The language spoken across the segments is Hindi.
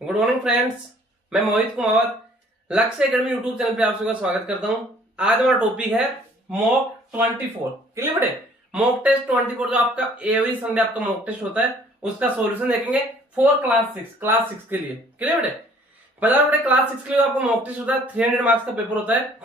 गुड मॉर्निंग फ्रेंड्स, मैं मोहित कुमावत लक्ष्य एकेडमी यूट्यूब चैनल पे आप सबका स्वागत करता हूं। आज हमारा टॉपिक है मॉक 24। क्लियर बेटे, मॉक टेस्ट 24 जो आपका एवरी संडे आपका मॉक टेस्ट होता है उसका सॉल्यूशन देखेंगे फॉर क्लास 6 के लिए। क्लियर बेटे, पता बेटे क्लास 6 के लिए आपका मॉक टेस्ट होता है 300 मार्क्स का पेपर होता है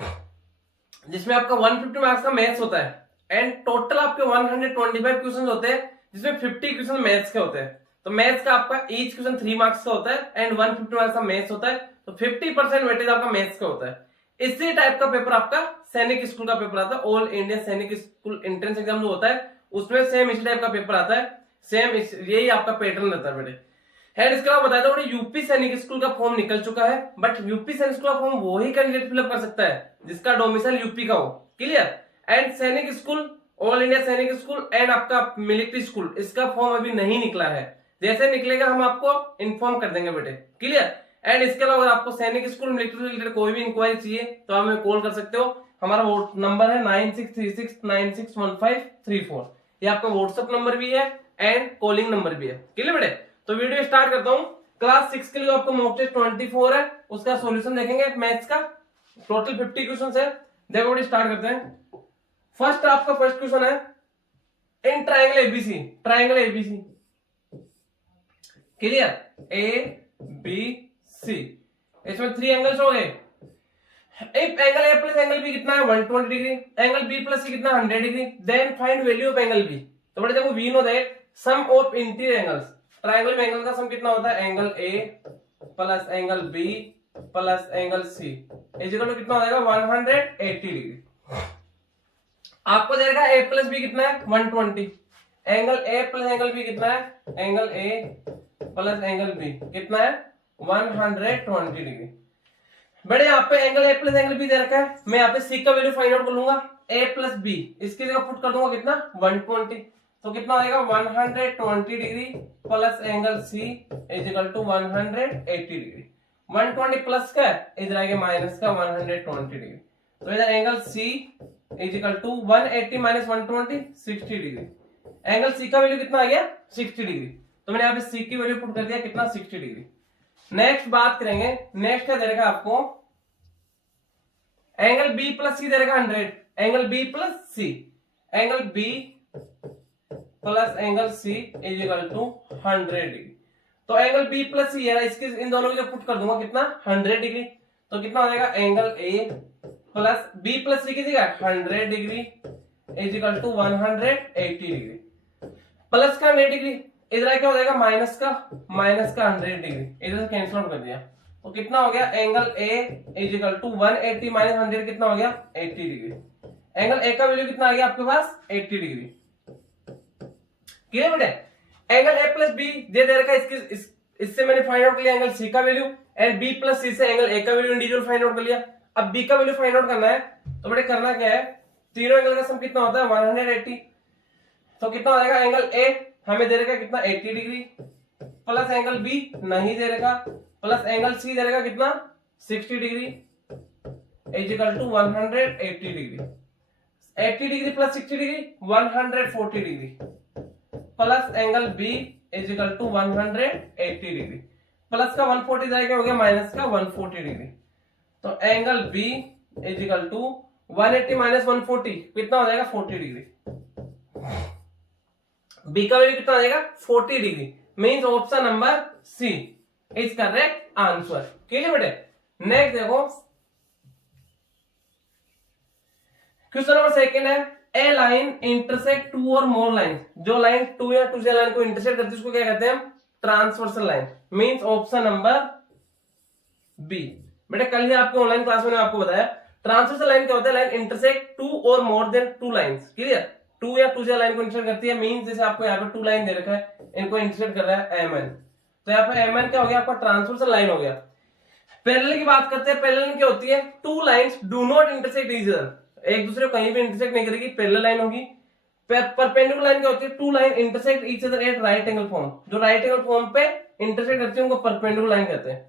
जिसमें आपका 150 मार्क्स का मैथ्स होता है एंड टोटल आपके 125 क्वेश्चन होते हैं जिसमें 50 क्वेश्चन मैथ्स के होते हैं। तो मैथ्स का आपका ईच क्वेश्चन 3 मार्क्स का होता है एंड 150 मार्क्स का मैथ्स होता है, तो 50% वेटेज आपका मैथ्स का होता है। इसी टाइप का पेपर आपका सैनिक स्कूल का पेपर आता है, ऑल इंडिया सैनिक स्कूल एंट्रेंस एग्जाम जो होता है उसमें सेम इसी टाइप का पेपर आता है, सेम यही आपका पैटर्न रहता है बेटे। है इसके बाद बता दो यूपी सैनिक स्कूल का फॉर्म निकल चुका है, बट यूपी सैनिक स्कूल का फॉर्म वही कैंडिडेट फिलअप कर सकता है जिसका डोमिसाइल यूपी का हो। क्लियर, एंड सैनिक स्कूल ऑल इंडिया सैनिक स्कूल एंड आपका मिलिट्री स्कूल इसका फॉर्म अभी नहीं निकला है, जैसे निकलेगा हम आपको इन्फॉर्म कर देंगे बेटे। क्लियर, एंड इसके अलावा अगर आपको सैनिक स्कूल मिलिट्री से रिलेटेड कोई भी इंक्वायरी चाहिए तो आप हमें कॉल कर सकते हो। हमारा नंबर है 9636961534। ये आपका व्हाट्सएप नंबर भी है एंड कॉलिंग नंबर भी है। क्लियर बेटे, तो वीडियो स्टार्ट करता हूं। क्लास 6 के लिए आपको मॉक टेस्ट 24 है, उसका सॉल्यूशन देखेंगे मैथ्स का। टोटल 50 क्वेश्चन है। देखो बेटे स्टार्ट करते हैं। फर्स्ट आपका फर्स्ट क्वेश्चन है in triangle ABC, triangle ABC. Clear, A B C, इसमें 3 एंगल्स हो गए। एक angle A plus angle B कितना है 120 degree, angle B plus C कितना 100 degree. Then find value of angle B. तो बेटा देखो we know that sum of interior angles, triangle में एंगल का सम कितना होता है angle A plus angle B plus angle C is equal to कितना हो जाएगा 180 डिग्री। आपको देगा ए प्लस बी कितना है 120, angle A plus angle B कितना है angle A plus angle B कितना है 120 डिग्री। बड़े यहाँ पे angle A plus angle B दे रखा है, मैं यहाँ पे सी का वैल्यू फाइंड आउट कर लूंगा। ए प्लस बी इसकी जगह पुट कर दूंगा कितना 120, तो कितना आएगा 120 degree plus angle C is equal to 180 degree. 120 plus का इधर आएगा माइनस का 120 डिग्री, तो इधर angle C is equal to 180 minus 120 60 degree. Angle C का वैल्यू कितना आ गया 60 डिग्री, तो मैंने यहाँ पे सी की वैल्यू पुट कर दिया कितना 60 डिग्री। नेक्स्ट बात करेंगे, नेक्स्ट क्या दे रखा आपको एंगल बी प्लस सी दे रखा 100, angle B plus C, angle B plus angle C is equal to 100 degree. तो एंगल बी प्लस सी है, इसके इन दोनों को पुट कर दूंगा कितना 100 डिग्री, तो कितना हो जाएगा angle A plus B plus C की जगह 100 degree is equal to 180 degree plus का 100 डिग्री, इधर क्या हो जाएगा माइनस का 100 डिग्री, इधर से कैंसिल आउट कर दिया, तो कितना हो गया angle A is equal to 180 minus 100 कितना हो गया 80 डिग्री। एंगल ए का वैल्यू कितना आ गया आपके पास 80 डिग्री। क्लियर बेटे, एंगल ए प्लस बी दे रखा है, इससे मैंने फाइंड आउट कर लिया एंगल सी का वैल्यू एंड बी प्लस सी से एंगल ए का वैल्यू इंडिविजुअल फाइंड आउट कर लिया। अब बी का वैल्यू फाइंड आउट करना है, तो बेटे करना क्या है तीनों एंगल का सम कितना होता है 180, तो कितना हो जाएगा एंगल ए हमें दे रखा कितना 80 डिग्री प्लस एंगल बी नहीं दे रखा प्लस एंगल सी दे रखा कितना 60 degree is equal to 180 degree. 80 degree plus 60 degree 140 degree plus angle B is equal to 180 degree, plus का 140 जाएगा हो गया माइनस का 140 डिग्री, तो angle B is equal to 180 minus 140 कितना हो जाएगा 40 डिग्री। बी का वैल्यू कितना आ जाएगा 40 degree, means option number C is correct answer. Clear बेटे, नेक्स्ट देखो क्वेश्चन नंबर सेकंड है ए लाइन इंटरसेक्ट टू और मोर लाइन, जो लाइन टू या टू से लाइन को इंटरसेक्ट करती है उसको क्या कहते हैं हम transversal line, means option number B. बेटे कल ही आपको ऑनलाइन क्लास में आपको बताया ट्रांसवर्सल लाइन क्या होता है, लाइन इंटरसेक्ट टू और more than two lines. Clear, two या टू से लाइन को इंटरसेक्ट करती है, मींस जैसे आपको यहाँ पे टू लाइन दे रखा है इनको इंटरसेक्ट कर रहा है एम एन, तो यहाँ पे एम एन क्या हो गया आपका ट्रांसवर्सल लाइन हो गया। पैरेलल की बात करते हैं, पैरेलल क्या होती है two lines do not intersect each other, एक दूसरे को कहीं भी इंटरसेक्ट नहीं करेगी, पैरेलल लाइन होगी। परपेंडिकुलर लाइन क्या होती है two line intersect each other at right angle form, जो राइट एंगल फॉर्म पे इंटरसेक्ट करती है उनको परपेंडिकुलर लाइन कहते हैं।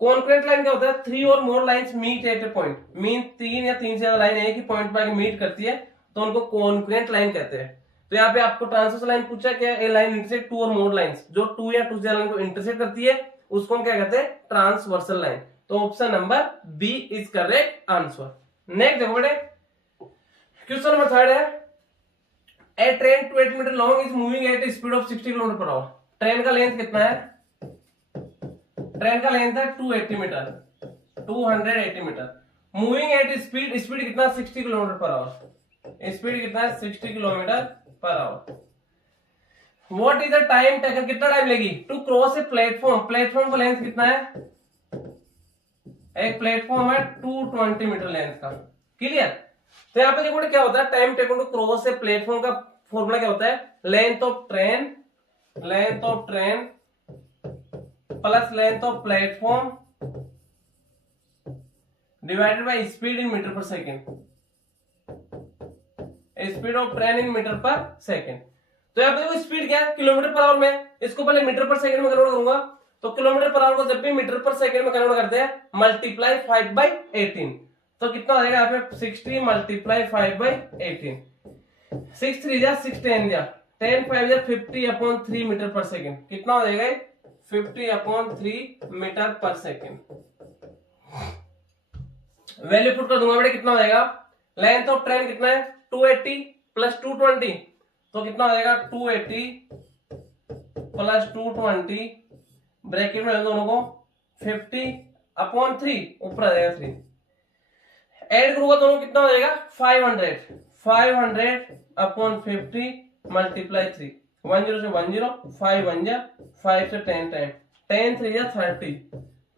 कॉन्क्रेंट लाइन क्या होता है थ्री और more lines meet at a point, mean तीन या तीन से ज्यादा लाइन एक ही पॉइंट पर मीट करती है तो उनको कॉन्क्रेंट लाइन कहते हैं। तो यहाँ पे आपको ट्रांसवर्सल लाइन पूछा क्या, ए लाइन इंटरसेक्ट टू और मोर लाइंस, जो टू या टू से ज्यादा लाइन को इंटरसेक्ट करती है उसको हम क्या कहते हैं, ट्रांसवर्सल लाइन। तो option number B is correct answer. Next देखो बेटे, क्वेश्चन नंबर थर्ड है, a train 280 metre long is moving at speed of 60 kilometre per hour. Train का लेंथ कितना है, ट्रेन का लेंथ है 280 metre, 280 metre, moving at speed, speed कितना 60 किलोमीटर पर आवर, स्पीड कितना है 60 kilometre per hour. What is the time taken, कितना टाइम लेगी to cross a platform, platform का लेंथ कितना है, एक प्लेटफॉर्म है 220 मीटर लेंथ का, क्लियर। तो यहाँ पे देखो क्या होता है, time taken to cross a platform का फॉर्मूला क्या होता है, length of train plus length of platform divided by speed in metre per second, speed of train in metre per second. तो यहाँ पे देखो स्पीड क्या है, किलोमीटर पर आवर में, इसको पहले मीटर पर सेकंड में कन्वर्ट करूंगा। तो किलोमीटर पर आवर को जब भी मीटर पर सेकंड में कन्वर्ट करते हैं, मल्टीप्लाई 5/18, तो कितना हो जाएगा यहाँ पे 60 मल्टीप्लाई 5/18, 6 3 जा 6 10 जा 10 5 जा 50/3 मीटर पर सेकंड, कितना हो जाएगा 50/3 metre per second. Value put कर दूंगा बेटे, कितना हो जाएगा, लेंथ ऑफ ट्रेन कितना है 280 प्लस 220, तो कितना हो जाएगा 280 प्लस 220 ब्रैकेट में दोनों को 50/3, ऊपर आ जाएगा 3, ऐड करूंगा दोनों कितना हो जाएगा 500/50 मल्टीप्लाई 3, 10 से 10, 5 1 जा 5 से 10 टाइम, 10 3 जा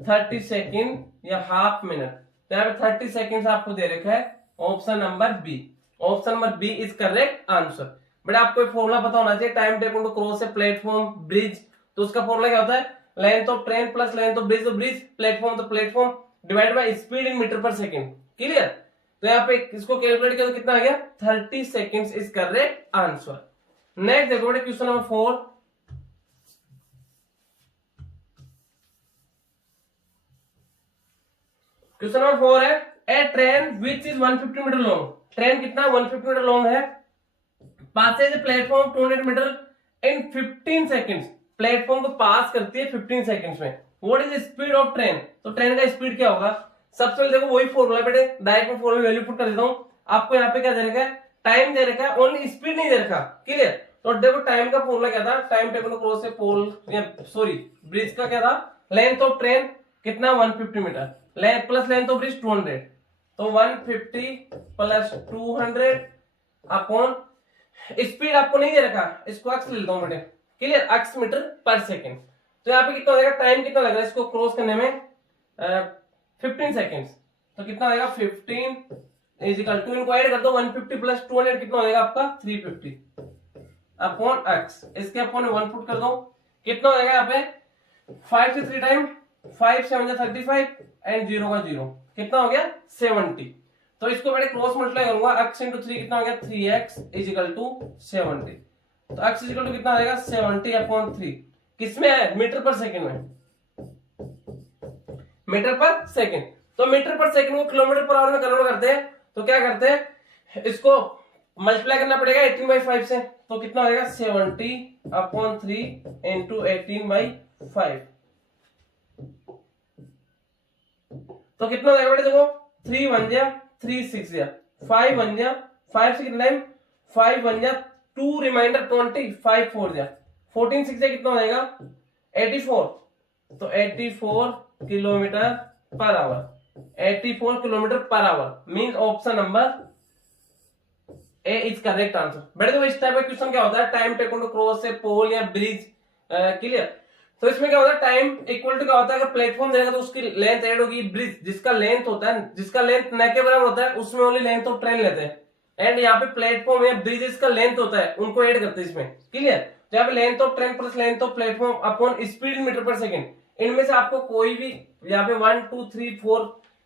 30 सेकेंड या हाफ मिनट। तो यहाँ पे 30 सेकेंड आपको दे रखा है, option number B, option number B is correct answer. But आपको फॉर्मूला पता होना चाहिए, time taken to cross a platform bridge, तो उसका फॉर्मूला क्या होता है, length of train plus length of bridge, तो ब्रिज प्लेटफॉर्म तो platform divide by speed in metre per second, clear. तो यहाँ पे इसको कैलकुलेट किया तो कितना आ गया 30 seconds is correct answer. Next देखो क्वेश्चन नंबर 4, क्वेश्चन नंबर 4 है, a train which is 150 metre long, train कितना 150 मीटर लॉन्ग है, passes platform 200 metre in 15 seconds, platform को पास करती है 15 सेकंड्स में। What is speed of train, तो ट्रेन का स्पीड क्या होगा, सबसे पहले देखो वही फॉर्मूला बेटे, डायरेक्ट में फॉर्मूला वैल्यू पुट कर देता हूं। आपको यहाँ पे क्या दे रखा है, टाइम दे रखा है, ओनली स्पीड नहीं दे रखा, क्लियर। तो देखो टाइम का फॉर्मूला क्या था, time taken to cross a pole या सॉरी ब्रिज का क्या था, लेंथ ऑफ ट्रेन कितना 150 metre, plus length of bridge 200, तो 150 प्लस 200 अपॉन स्पीड आपको नहीं दे रखा, इसको अक्स ले लेता हूं बेटे, क्लियर, अक्स मीटर पर सेकंड। तो यहाँ पे कितना हो जाएगा, टाइम कितना लग रहा है इसको क्रॉस करने में 15 सेकेंड्स, तो कितना आएगा 15 इज इक्वल टू, इनको ऐड कर दो 150 प्लस 200 कितना हो जाएगा आपका 350 अपॉन एक्स, इसके अपॉन 1 पुट कर दो, कितना हो जाएगा यहाँ पे 5 से 3 टाइम, 5 7 जा 35 एंड 0 का 0, कितना हो गया 70। तो इसको मैंने क्रॉस मल्टीप्लाई करूंगा, x इंटू 3 कितना हो गया 3x इज इक्वल टू 70, तो x इज इक्वल टू कितना आएगा 70/3, किसमें है मीटर पर सेकंड में, मीटर पर सेकंड। तो मीटर पर सेकंड को किलोमीटर पर आवर में कन्वर्ट करते हैं, तो क्या करते हैं, इसको मल्टीप्लाई करना पड़ेगा 18/5 से, तो कितना होगा 70/3 इंटू 18/5, तो कितना हो जाएगा बेटे, देखो 3 1 जा 3 6 जा 5 1 जा 5 से कितना टाइम 5 1 जा 2 रिमाइंडर 20 5 4 जा 14 6 जा कितना हो जाएगा 84, तो 84 kilometre per hour, 84 kilometre per hour means option number A is correct answer. बेटे तो इस टाइप का क्वेश्चन क्या होता है, time taken to cross a pole या ब्रिज, क्लियर। तो इसमें क्या होता है, टाइम इक्वल टू क्या होता है, अगर प्लेटफॉर्म देगा तो उसकी लेंथ ऐड होगी, ब्रिज जिसका लेंथ होता है, जिसका लेंथ न के बराबर होता है उसमें ओनली लेंथ ऑफ ट्रेन लेते हैं, एंड यहाँ पे प्लेटफॉर्म या ब्रिजेस का लेंथ होता है उनको ऐड करते हैं इसमें, क्लियर। तो यहाँ पे length of train plus length of platform upon speed metre per second, इनमें से आपको कोई भी यहाँ पे 1 2 3 4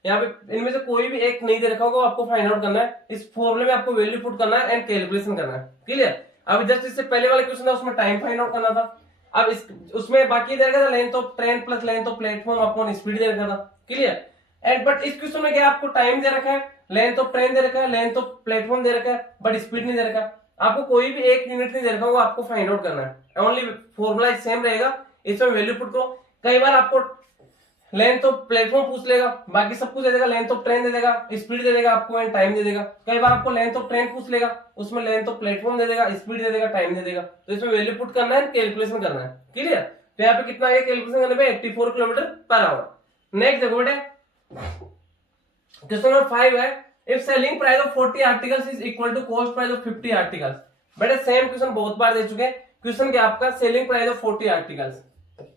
यहाँ पे इनमें से कोई भी एक नहीं दे रखा होगा, आपको फाइंड आउट करना है, इस फॉर्मूले में आपको वैल्यू पुट करना है एंड कैलकुलेशन करना है, क्लियर। अभी जस्ट इससे पहले वाले क्वेश्चन था उसमें टाइम फाइंड आउट करना था, अब इस उसमें बाकी दे रखा था length of train plus length of platform upon speed दे रखा था, क्लियर। एंड बट इस क्वेश्चन में क्या आपको टाइम दे रखा है, लेंथ ऑफ ट्रेन दे रखा है, लेंथ ऑफ प्लेटफॉर्म दे रखा है, बट स्पीड नहीं दे रखा, आपको कोई भी एक यूनिट नहीं दे रखा होगा, आपको फाइंड आउट करना है, ओनली फॉर्मूला सेम रहेगा, इसमें वैल्यू पुट करो, कई बार आपको लेंथ ऑफ प्लेटफॉर्म पूछ लेगा, बाकी सब कुछ दे देगा, लेंथ ऑफ ट्रेन दे देगा, स्पीड दे देगा आपको एंड टाइम दे देगा। कई बार आपको लेंथ ऑफ ट्रेन पूछ लेगा, उसमें लेंथ ऑफ प्लेटफॉर्म दे देगा, स्पीड दे देगा, टाइम दे देगा। तो इसमें वैल्यू पुट करना है, कैलकुलेशन करना है। क्लियर? तो यहाँ पे कितना है कैलकुलेशन करने पे 84 किलोमीटर पर आवर। नेक्स्ट देखो बेटे क्वेश्चन नंबर 5 है, if selling price of 40 articles is equal to cost price of 50 articles. बेटे सेम क्वेश्चन बहुत बार दे चुके हैं। क्वेश्चन क्या आपका, selling price of 40 articles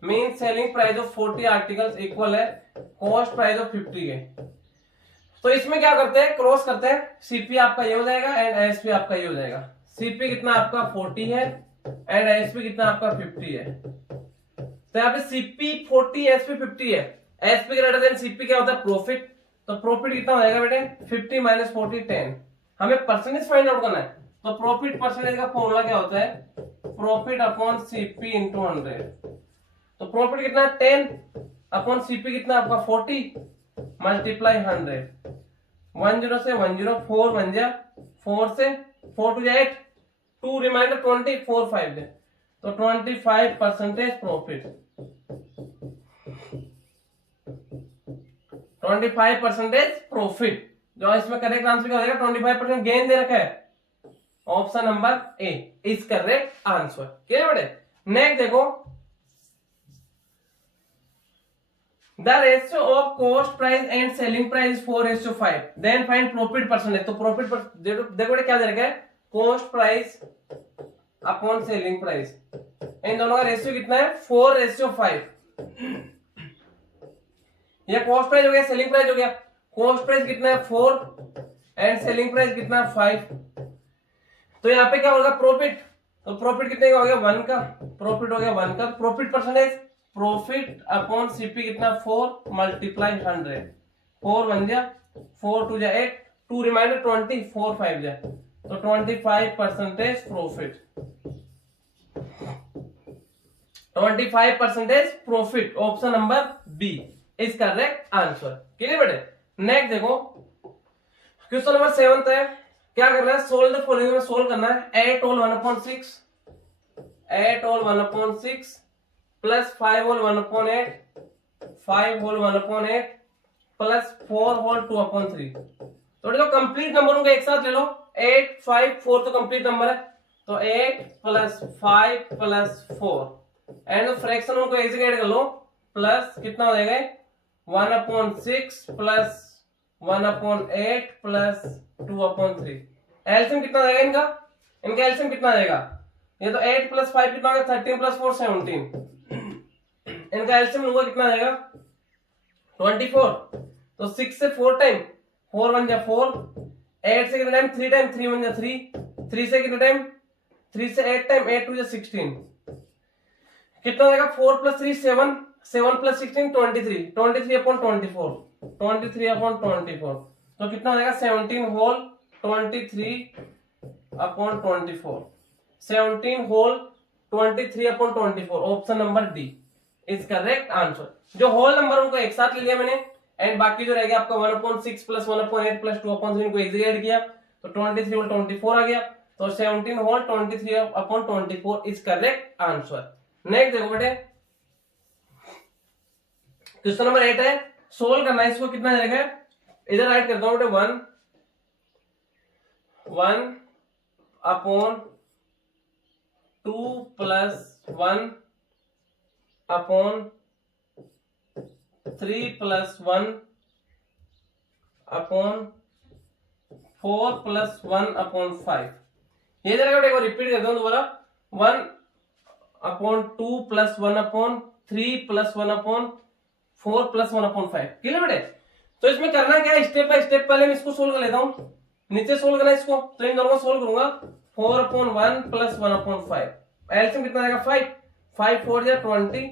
mean selling price of 40 articles equal है कॉस्ट प्राइस ऑफ 50 है। तो इसमें क्या करते हैं, क्रॉस करते हैं, सीपी आपका ये हो जाएगा एंड एसपी आपका ये हो जाएगा। सीपी कितना आपका 40 है एंड एसपी कितना आपका 50 है। तो यहाँ पे सीपी 40 एसपी 50 है। एसपी ग्रेटर देन सीपी क्या होता है, प्रॉफिट। तो प्रॉफिट कितना हो जाएगा बेटे 50 माइनस 40 10। हमें परसेंटेज फाइंड आउट करना है। तो प्रॉफिट परसेंटेज का फॉर्मूला क्या होता है, प्रॉफिट अपॉन सीपी इंटू 100। तो प्रॉफिट कितना 10 अपॉन सीपी कितना आपका 40 मल्टीप्लाई 100। 10 से 10 4 बन जा, 4 से 4 टू 8 2 रिमाइंडर 20 4 5 दे। तो 25% प्रॉफिट, 25% प्रॉफिट। जो इसमें करेक्ट आंसर क्या हो जाएगा, 25% गेन दे रखा है। Option number A is correct answer. Clear बेटे? नेक्स्ट देखो, the ratio of cost price and selling price 4:5, then find profit percentage. तो प्रॉफिट देखो बेटे क्या दे रखा है, cost price upon selling price. इन दोनों का रेशियो कितना है 4:5। ये कॉस्ट प्राइस हो गया, सेलिंग प्राइस हो गया। कॉस्ट प्राइस कितना है 4 एंड सेलिंग प्राइस कितना है 5। तो यहाँ पे क्या होगा प्रॉफिट, तो प्रॉफिट कितने का हो गया 1 का, प्रॉफिट हो गया 1 का। Profit percentage profit upon CP कितना 4 मल्टीप्लाई 100। 4 बन गया, 4 टू जा 8 2 रिमाइंडर 20 4 5 जा। तो 25% profit, 25% profit. Option number B is correct answer. Clear बेटे? नेक्स्ट देखो क्वेश्चन नंबर 7 है, क्या करना है, सोल्व द फॉलोइंग में सोल्व करना है। 8 whole 1/6, 8 whole 1/6 plus 5 whole 1/8, 5 whole 1/8 plus 4 whole 2/3। तो देखो कंप्लीट नंबर उनको एक साथ ले लो, 8 5 4 तो कंप्लीट नंबर है। तो 8 प्लस 5 प्लस 4 एंड फ्रैक्शन उनको एक जगह ऐड कर लो, प्लस कितना हो जाएगा 1/6 प्लस 1/8 प्लस 2/3। एलसीएम कितना आएगा इनका, इनका एलसीएम कितना आएगा, ये तो 8 प्लस 5 कितना होगा 13 प्लस 4 17। इनका एलसीएम लूंगा कितना आएगा 24। तो 6 से 4 टाइम 4 बन जा 4, 8 से कितना टाइम 3 टाइम 3 बन जा 3, 3 से कितना टाइम 3 से 8 टाइम 8 टू जा 16। कितना आएगा 4 प्लस 3 7, 7 प्लस 16 23, 23/24, 23/24। तो कितना हो जाएगा 17 whole 23/24, 17 whole 23/24। Option number D is correct answer. जो होल नंबर उनको एक साथ ले लिया मैंने एंड बाकी जो रह गया आपका 1/6 प्लस 1/8 प्लस 2/3 को एक जगह ऐड किया तो 23 होल 24 आ गया। तो 17 whole 23/24 is correct answer. Next देखो बेटे क्वेश्चन नंबर 8 है, सोल्व करना है। इसको कितना रहेगा, इधर राइट करता हूं बेटे 1/2 प्लस 1/3 प्लस 1/4 प्लस 1/5। ये जरा बेटे रिपीट करता हूं दोबारा, 1/2 प्लस 1/3 प्लस 1/4 प्लस 1/5। क्लियर बेटे? तो इसमें करना क्या है, स्टेप बाय स्टेप पहले मैं इसको सोल्व कर लेता हूं। नीचे सोल्व करना है इसको, तो इन दोनों को सोल्व करूंगा 4/1 प्लस 1/5। एलसीएम कितना आएगा 5, 5 4 जा 20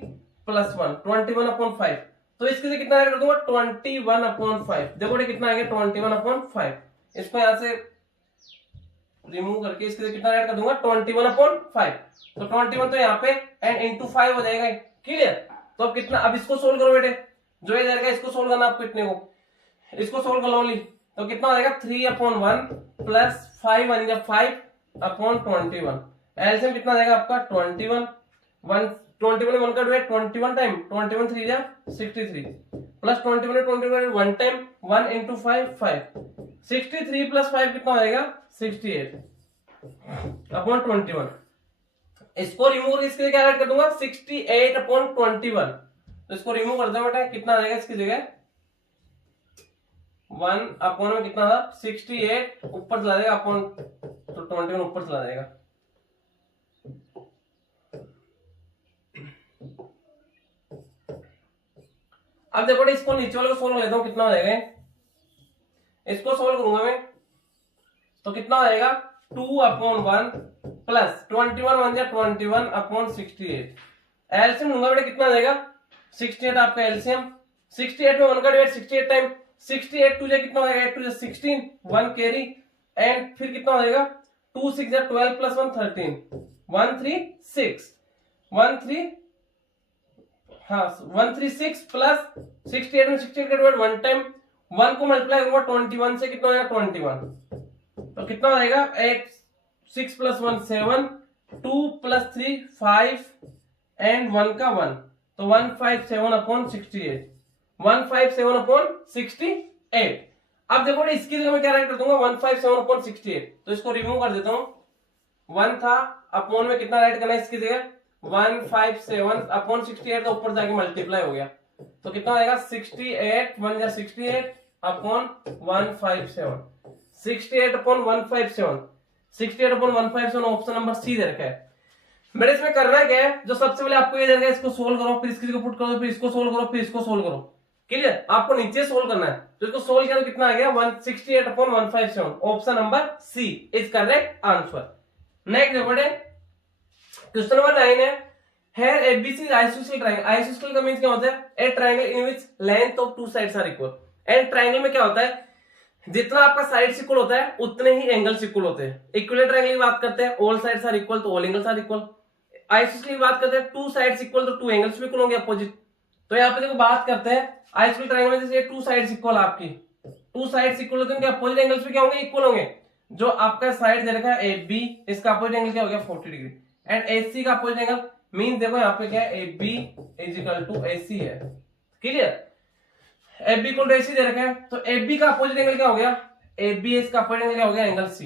प्लस 1 21/5। तो इसके लिए कितना कर दूंगा 21/5। देखो कितना आएगा 21/5। इसको यहां से रिमूव करके इसके लिए कितना ऐड कर दूंगा 21/5। तो 21 तो यहाँ पे एंड इंटू 5 हो जाएगा। क्लियर? तो अब कितना, अब इसको सोल्व करो बेटे, जो ये जाएगा इसको सोल्व करना आपको, इतने को इसको सोल्व कर लो ओनली। तो कितना हो जाएगा 3/1 प्लस 5 बन गया 5/21। एलसीएम कितना जाएगा आपका 21, 1 21 1 का डिवाइड 21 टाइम, 21 3 जा 63 प्लस 21 21 1 टाइम 1 into 5 5, 63 प्लस 5 कितना हो जाएगा 68 अपॉन 21। इसको रिमूव इसके क्या ऐड कर दूंगा 68 अपॉन 21, तो इसको रिमूव कर दो बेटा, कितना आ जाएगा इसकी जगह 1 अपॉन में कितना था 68 ऊपर चला जाएगा अपॉन, तो 21 ऊपर चला जाएगा। अब देखो इसको नीचे वाले को सोल्व लेता हूं, कितना हो जाएगा, इसको सोल्व करूंगा मैं तो कितना हो जाएगा 2 अपॉन 1 प्लस 21 1 जा 21 अपॉन 68, एलसीएम लूंगा बेटा कितना आ जाएगा 68 आपका एलसीएम, 68 में 1 का डिवाइड 68 टाइम, 68 2 जा कितना हो जाएगा 8 2 जा 16 1 कैरी एंड फिर कितना हो जाएगा 2 6 जा 12 प्लस 1 13 1 3 6 1 3 हाँ 136 प्लस 68 में 68 का डिवाइड 1 टाइम 1 को मल्टीप्लाई करूंगा 21 से कितना हो जाएगा 21, तो कितना हो जाएगा 8 6 प्लस 1 7 2 प्लस 3 5 एंड 1 का 1, तो 157 अपॉन 68, 157 अपॉन 68। अब देखो इसकी जगह मैं क्या राइट कर दूंगा 157 अपॉन 68, तो इसको रिमूव कर देता हूं, 1 था अपॉन में कितना राइट करना है इसकी जगह 157 अपॉन 68, तो ऊपर जाके मल्टीप्लाई हो गया, तो कितना आएगा 68 1 जा 68 upon 157, 68 upon 157, 68 upon 157 option number C दे रखा है। मेरे इसमें करना क्या है, जो सबसे पहले आपको ये दे रखा है इसको सोल्व करो, फिर इसकी जगह पुट करो, फिर इसको सोल्व करो, फिर इसको सोल्व करो, क्लियर, आपको नीचे सोल्व करना है, तो इसको सोल्व किया तो कितना आ गया 168 upon 157, option number C is correct answer. Next देखो क्वेश्चन नंबर 9 है, here ABC is isosceles triangle, isosceles का मींस क्या होता है, a triangle in which length of two sides are equal, and triangle में क्या होता है जितना आपका साइड्स इक्वल होता है उतने ही एंगल्स इक्वल होते हैं। इक्विलेटरल ट्रायंगल की बात करते हैं ऑल साइड्स आर इक्वल, तो all angles are equal. Isosceles की बात करते हैं टू साइड्स इक्वल, तो टू एंगल्स भी इक्वल होंगे अपोजिट। तो यहाँ पे देखो बात करते हैं आइसोसेलेस ट्रायंगल में, जैसे टू साइड्स इक्वल, आपकी टू साइड्स इक्वल होते हैं, उनके अपोजिट एंगल्स भी क्या होंगे इक्वल होंगे। जो आपका साइड दे रखा है AB, इसका अपोजिट एंगल क्या हो गया 40 डिग्री, एंड AC का अपोजिट एंगल मीन देखो यहाँ पे क्या है AB is equal to AC है, clear, AB equal to AC दे रखा है, तो AB का अपोजिट एंगल क्या हो गया ABS का अपोजिट एंगल क्या हो गया एंगल C,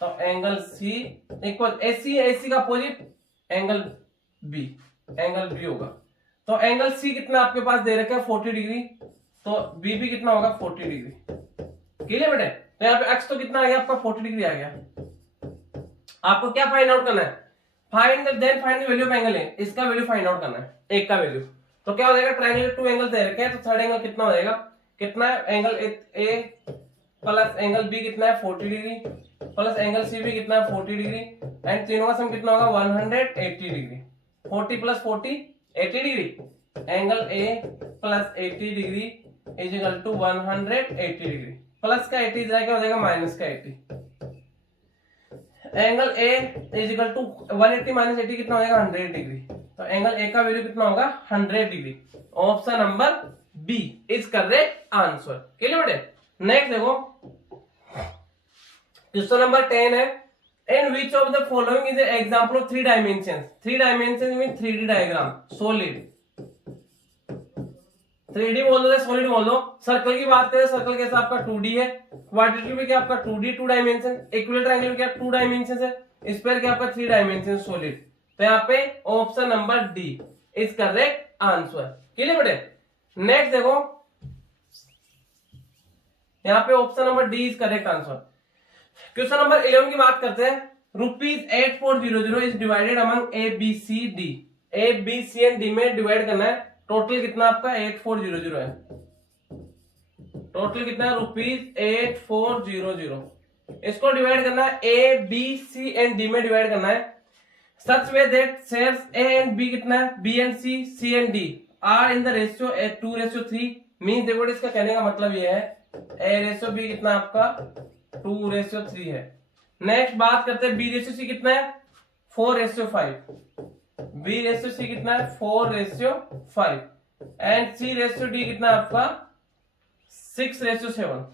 तो एंगल C इक्वल AC का अपोजिट एंगल B होगा, तो एंगल C कितना आपके पास दे रखा है 40 डिग्री, तो B भी कितना होगा 40 डिग्री, क्लियर बेटे। तो यहाँ पे x तो कितना आ गया आपका 40 डिग्री आ गया। आपको क्या फाइंड आउट करना है, find the value of angle है, इसका वैल्यू फाइंड आउट करना है, एक का वैल्यू, तो क्या हो जाएगा ट्रायंगल टू एंगल दे रखे हैं, तो थर्ड एंगल कितना हो जाएगा, कितना है angle A plus angle B कितना है 40 डिग्री प्लस एंगल C भी कितना है 40 डिग्री, एंड तीनों का सम कितना होगा 180 degree, 40 plus 40 80 degree, angle A plus 80 degree is equal to 180 degree, plus का 80 क्या हो जाएगा माइनस का 80, angle A is equal to 180 minus 80 कितना हो जाएगा 100 डिग्री, तो एंगल A का वैल्यू कितना होगा 100 degree, option number B is correct answer, clear बेटे। नेक्स्ट देखो क्वेश्चन नंबर 10 है, in which of the following is example of 3 dimension, 3 dimension mean 3D diagram, solid 3D बोल दो सॉलिड बोल दो। सर्कल की बात करें, सर्कल कैसा आपका 2D है, क्वाड्रेटिक में क्या आपका 2D 2 डायमेंशन, इक्विलेटरल ट्रायंगल में क्या 2 डायमेंशन है, स्क्वायर क्या आपका 3 डायमेंशन सॉलिड, तो यहाँ पे option number D is correct answer, clear बेटे। नेक्स्ट देखो यहाँ पे option number D is correct answer. Question number 11 की बात करते हैं, ₹8400 is divided among ABCD, ABC and D में डिवाइड करना है, टोटल कितना आपका 8400 है, टोटल कितना है ₹8400, इसको डिवाइड करना है ABC एंड D में डिवाइड करना है, such way that shares A and B कितना है B and C and D are in the ratio 2:3, mean देखो इसका कहने का मतलब ये है A/B कितना आपका 2:3 है। नेक्स्ट बात करते हैं B/C कितना है 4:5, B/C कितना है 4:5 एंड C/D कितना है आपका 6:7।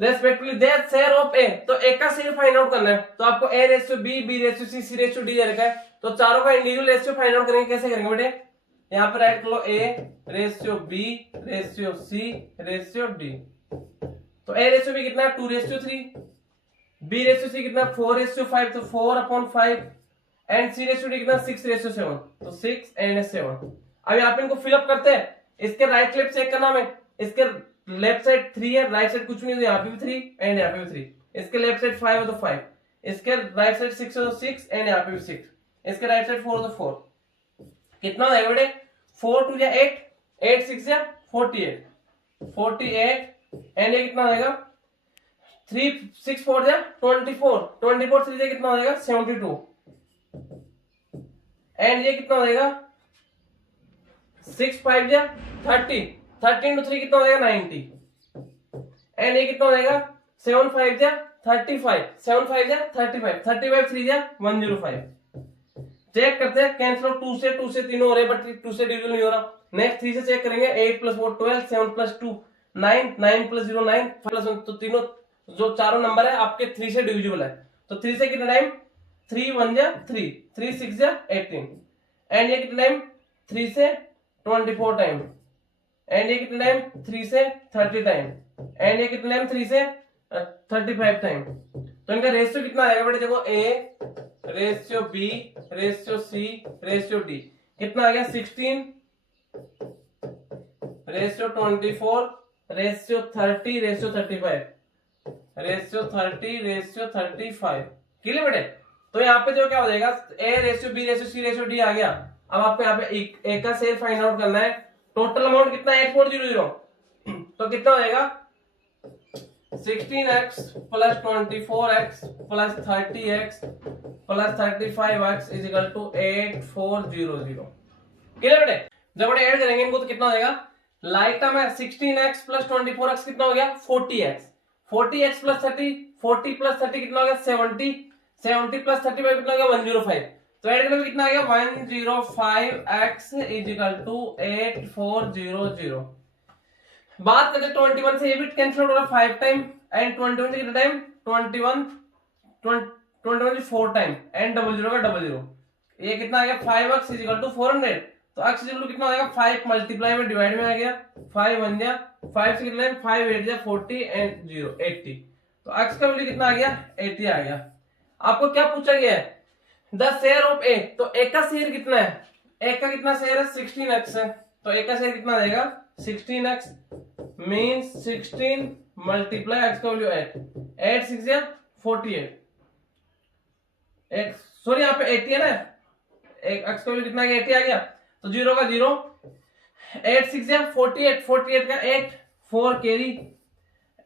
रेस्पेक्टिवली देयर शेयर ऑफ ए, तो ए का शेयर फाइंड आउट करना है, तो आपको A ratio B, B ratio C, C ratio D दे रखा है, तो चारों का इंडिविजुअल रेशियो फाइंड आउट करेंगे। कैसे करेंगे बेटे, यहाँ पे राइट कर लो A ratio B ratio C ratio D. तो ए रेशियो बी कितना है 2:3, बी रेशियो सी कितना 4:5, तो 4/5, एंड सी रेशियो डी कितना 6:7, तो 6 and 7। अब यहाँ पे इनको फिलअप करते हैं, इसके राइट लेफ्ट चेक करना हमें, इसके लेफ्ट साइड 3 है, राइट साइड कुछ नहीं, तो यहाँ पे भी 3 एंड यहाँ पे भी 3, इसके लेफ्ट साइड 5 है तो 5, इसके राइट साइड 6 है तो 6 एंड यहाँ पे भी 6, इसके राइट साइड 4 है तो 4। कितना हो जाएगा बेटे, 4 2 या 8, 8 6 या 48, 48 एंड ये कितना हो जाएगा 3 6 4 या 24, 24 3 कितना हो जाएगा 72, एंड ये कितना हो जाएगा 6 5 या 30, 13 to 3 कितना हो जाएगा 90, एंड ये कितना हो जाएगा 7 5 या 35, 7 5 या 35, 35 3 या 105। चेक करते हैं, कैंसिल आउट 2 से तीनों हो रहे, बट 2 से डिविजन नहीं हो रहा। नेक्स्ट 3 से चेक करेंगे, 8 + 4 12, 7 + 2 9, 9 + 0 9, 5 + 1, तो तीनों जो चारों नंबर है आपके 3 से डिविजिबल है। तो 3 से कितना टाइम 3 1 या 3, 3 6 या 18, एंड ये कितना टाइम 3 से 24 टाइम, एंड ये कितना टाइम 3 से 30 टाइम, एंड ये कितना टाइम 3 से 35 टाइम। तो इनका रेशियो कितना आएगा बेटे, देखो A ratio B ratio C ratio D कितना आ गया 16 ratio 24 ratio 30 ratio 35 ratio 30 ratio 35। Clear बेटे। तो यहाँ पे जो क्या हो जाएगा A ratio B ratio C ratio D आ गया। अब आपको यहाँ पे ए का शेयर फाइंड आउट करना है। टोटल अमाउंट कितना है 8400 तो कितना हो जाएगा 16x plus 24x plus 30x plus 35x is equal to 8400। Clear बेटे। जब बड़े ऐड करेंगे इनको तो कितना हो जाएगा लाइक टर्म है 16x plus 24x कितना हो गया 40x, 40x plus 30, 40 plus 30 कितना हो गया 70, 70 plus 35 कितना हो गया 105। तो ऐड करने में कितना आ गया 105x is equal to 8400। बात करते 21 से ये भी कैंसिल हो रहा 5 टाइम एंड 21 से कितना टाइम 21 4 टाइम एंड 00 का 00। ये कितना आ गया 5x इज इक्वल टू 400। तो x इक्वल टू कितना हो जाएगा 5 मल्टीप्लाई में डिवाइड में आ गया 5 1 जा 5 से कितना 5 8 जा 40 एंड 0 80। तो x का वैल्यू कितना आ गया 80 आ गया। आपको क्या पूछा गया है द शेयर ऑफ ए। तो ए का शेयर कितना है ए का कितना शेयर है 16x है। तो ए का शेयर कितना आ जाएगा 16x मींस 16 मल्टीप्लाई x का वैल्यू 8 8 6 या 48 सॉरी यहाँ पे 80 है ना x का वैल्यू कितना आ गया 80 आ गया। तो 0 का 0 8 6 या 48 48 का 8 4 कैरी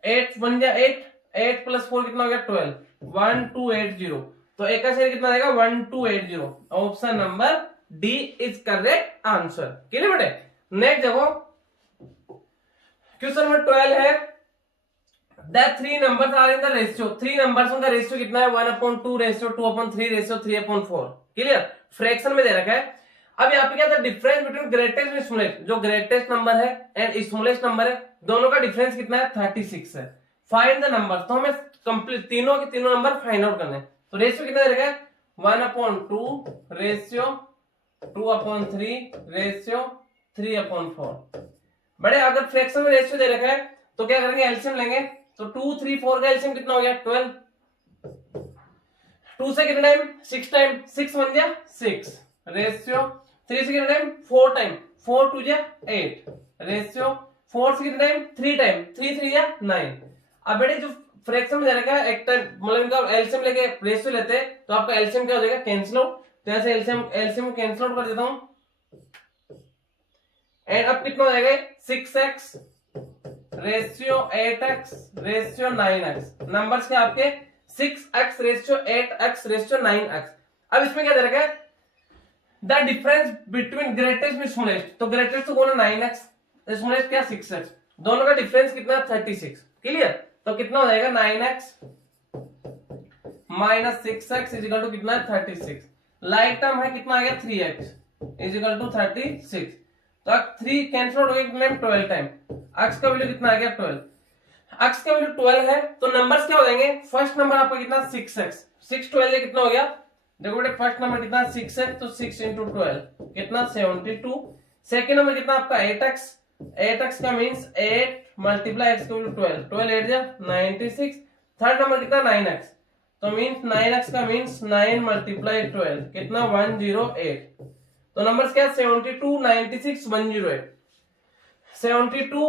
8 1 या 8 8 प्लस 4 कितना हो गया 12 1280। तो एक का शेयर कितना आएगा 1280। Option number D is correct answer. Clear बेटे। नेक्स्ट देखो क्वेश्चन नंबर 12 है that 3 numbers are in the ratio. 3 numbers का रेशियो कितना है 1/2 रेशियो 2/3 रेशियो 3/4। क्लियर फ्रैक्शन में दे रखा है। अब यहाँ पे क्या था difference between greatest and smallest. जो ग्रेटेस्ट नंबर है एंड स्मॉलेस्ट नंबर है दोनों का डिफरेंस कितना है 36 है। Find the number. तो हमें कंप्लीट तीनों के तीनों नंबर फाइंड आउट करने हैं। तो रेशियो कितना दे रखा है 1/2 रेशियो 2/3 रेशियो 3/4। बड़े अगर फ्रैक्शन में रेशियो दे रखा है तो क्या करेंगे एलसीएम लेंगे। तो 2 3 4 का एलसीएम कितना हो गया 12। 2 से कितना टाइम 6 टाइम 6 1 जा 6 रेशियो 3 से कितना टाइम 4 टाइम 4 2 जा 8 रेशियो 4 से कितना टाइम 3 टाइम 3 3 जा 9। अब बेटे जो फ्रैक्शन में दे रखा है एक टाइम मतलब इनका एलसीएम लेके रेशियो लेते हैं तो आपका एलसीएम क्या हो जाएगा कैंसिल आउट। तो ऐसे एलसीएम कैंसिल आउट कर देता हूं एंड अब कितना हो जाएगा 6x ratio 8x ratio 9x। Numbers के आपके 6x ratio 8x ratio 9x। अब इसमें क्या दे रखा है the difference between greatest and smallest. तो ग्रेटेस्ट तो कौन है 9x स्मॉलेस्ट क्या 6x। दोनों का डिफरेंस कितना है 36। क्लियर। तो कितना हो जाएगा 9x minus 6x is equal to कितना है 36। लाइक टर्म है कितना आ गया 3x इज इक्वल टू 36। तो 3 कैंसिल आउट हो गया 12 टाइम x का वैल्यू कितना आ गया 12। x का वैल्यू 12 है तो नंबर्स क्या हो जाएंगे, फर्स्ट नंबर आपका कितना 6x, 6 12 कितना हो गया, देखो बेटे फर्स्ट नंबर कितना 6 है तो 6 इंटू 12 कितना 72, सेकेंड नंबर कितना आपका 8x, 8x का मीन्स 8 मल्टीप्लाई x का वैल्यू 12, 12 8 जा 96, थर्ड नंबर कितना 9x तो मीन्स 9x का मीन्स 9 मल्टीप्लाई 12 कितना 108, तो नंबर्स क्या 72 96 108, 72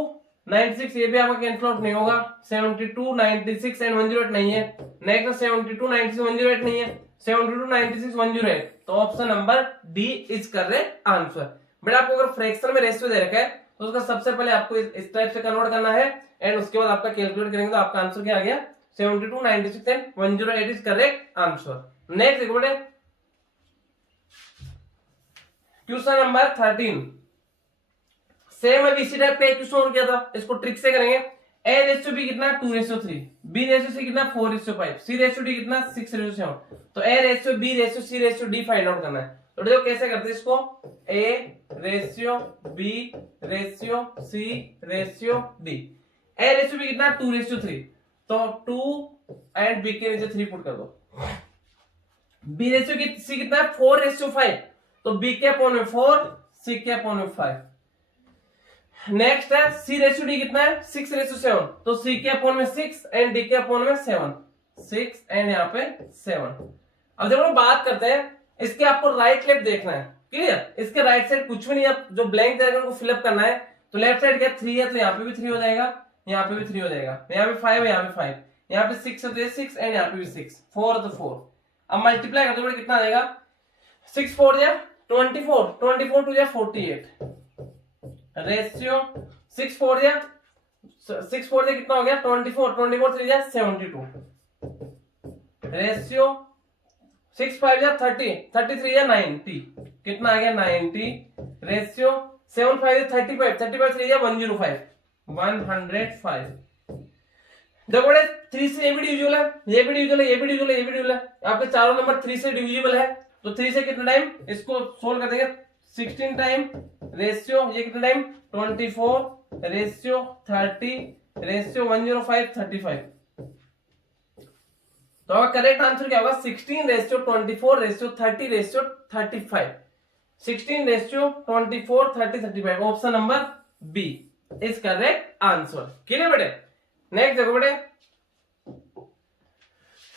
96 ये भी आपका कैंसिल आउट नहीं होगा, 72 96 एंड 108 नहीं है, नेक्स्ट 72 96 108 नहीं है, 72 96 108, तो option number D is correct answer. बेटा आपको अगर फ्रैक्शन में रेशियो दे रखा है तो उसका सबसे पहले आपको इस टाइप से कन्वर्ट करना है एंड उसके बाद आपका कैलकुलेट करेंगे तो आपका आंसर क्या आ गया 72 96 and 108 is correct answer. Next देखो बेटे क्वेश्चन नंबर 13, सेम अभी इसी टाइप का एक क्वेश्चन और किया था, इसको ट्रिक से करेंगे। a रेशियो b कितना 2:3, b रेशियो c कितना 4:5, c रेशियो d कितना 6:7, तो a ratio b ratio c ratio d find out करना है। तो देखो कैसे करते हैं इसको, a ratio b ratio c ratio d, a ratio b कितना 2:3, तो 2 एंड b के नीचे 3 पुट कर दो, b रेशियो c कितना है 4:5, तो b के अपॉन में 4 c के अपॉन में 5, नेक्स्ट है c रेशियो d कितना है 6:7, तो c के अपॉन में 6 एंड d के अपॉन में 7, 6 एंड यहाँ पे 7। अब जब हम बात करते हैं इसके आपको राइट लेफ्ट देखना है, क्लियर, इसके राइट साइड कुछ भी नहीं, आप जो ब्लैंक जाएगा उनको फिलअप करना है, तो लेफ्ट साइड क्या 3 है तो यहाँ पे भी 3 हो जाएगा, यहाँ पे भी 3 हो जाएगा, यहाँ पे 5 है यहाँ पे 5, यहाँ पे 6 है तो ये 6 एंड यहाँ पे भी 6, 4 है तो 4। अब मल्टीप्लाई करते हुए कितना आ जाएगा 6 4 या 24, 24 2 या 48, रेशियो 6 4 या 6 4 या कितना हो गया 24, 24 3 या 72, रेशियो 6 5 या 30, 33 या 90 कितना आ गया 90, रेशियो 7 5 या 35, 35 3 या 105, 105। देखो बड़े 3 से ये भी डिविजिबल है, ये भी डिविजिबल है, ये भी डिविजिबल है, ये भी डिविजिबल है, आपके चारों नंबर 3 से डिविजिबल है, तो 3 से कितना टाइम इसको सोल्व कर देंगे 16 टाइम, रेशियो ये कितना टाइम 24, रेशियो 30, रेशियो 105 35, तो आपका करेक्ट आंसर क्या होगा 16 ratio 24 ratio 30 ratio 35, 16 ratio 24 30 35, option number B is correct answer. Clear बेटे। नेक्स्ट देखो बेटे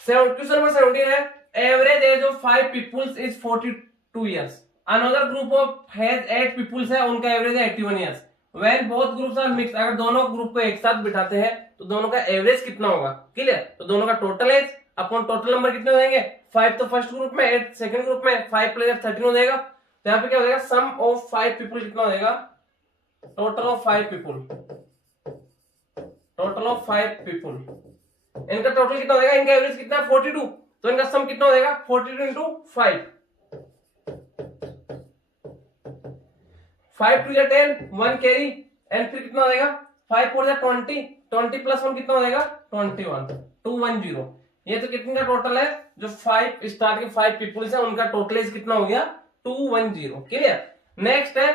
क्वेश्चन नंबर 17 है, average age of 5 peoples is 42 years, another group of has 8 peoples है, उनका एवरेज है 81 years, when both groups are mixed, अगर दोनों ग्रुप को एक साथ बिठाते हैं तो दोनों का एवरेज कितना होगा, क्लियर, तो दोनों का total as upon total number कितने हो जाएंगे 5 तो फर्स्ट ग्रुप में, 8 सेकंड ग्रुप में, 5 प्लस 13 हो जाएगा, तो यहाँ पे क्या हो जाएगा सम ऑफ 5 पीपल कितना हो जाएगा, total of 5 people, total of 5 people, इनका टोटल कितना हो जाएगा, इनका एवरेज कितना है 42, तो इनका सम कितना हो जाएगा 42 इंटू 5, 5 2 10 1 कैरी एंड फिर कितना हो जाएगा 5 4 20, 20 प्लस 1 कितना हो जाएगा 21, 210, ये तो कितने का टोटल है, जो 5 स्टार के 5 पीपल्स है उनका टोटल एज कितना हो गया 210, क्लियर। नेक्स्ट है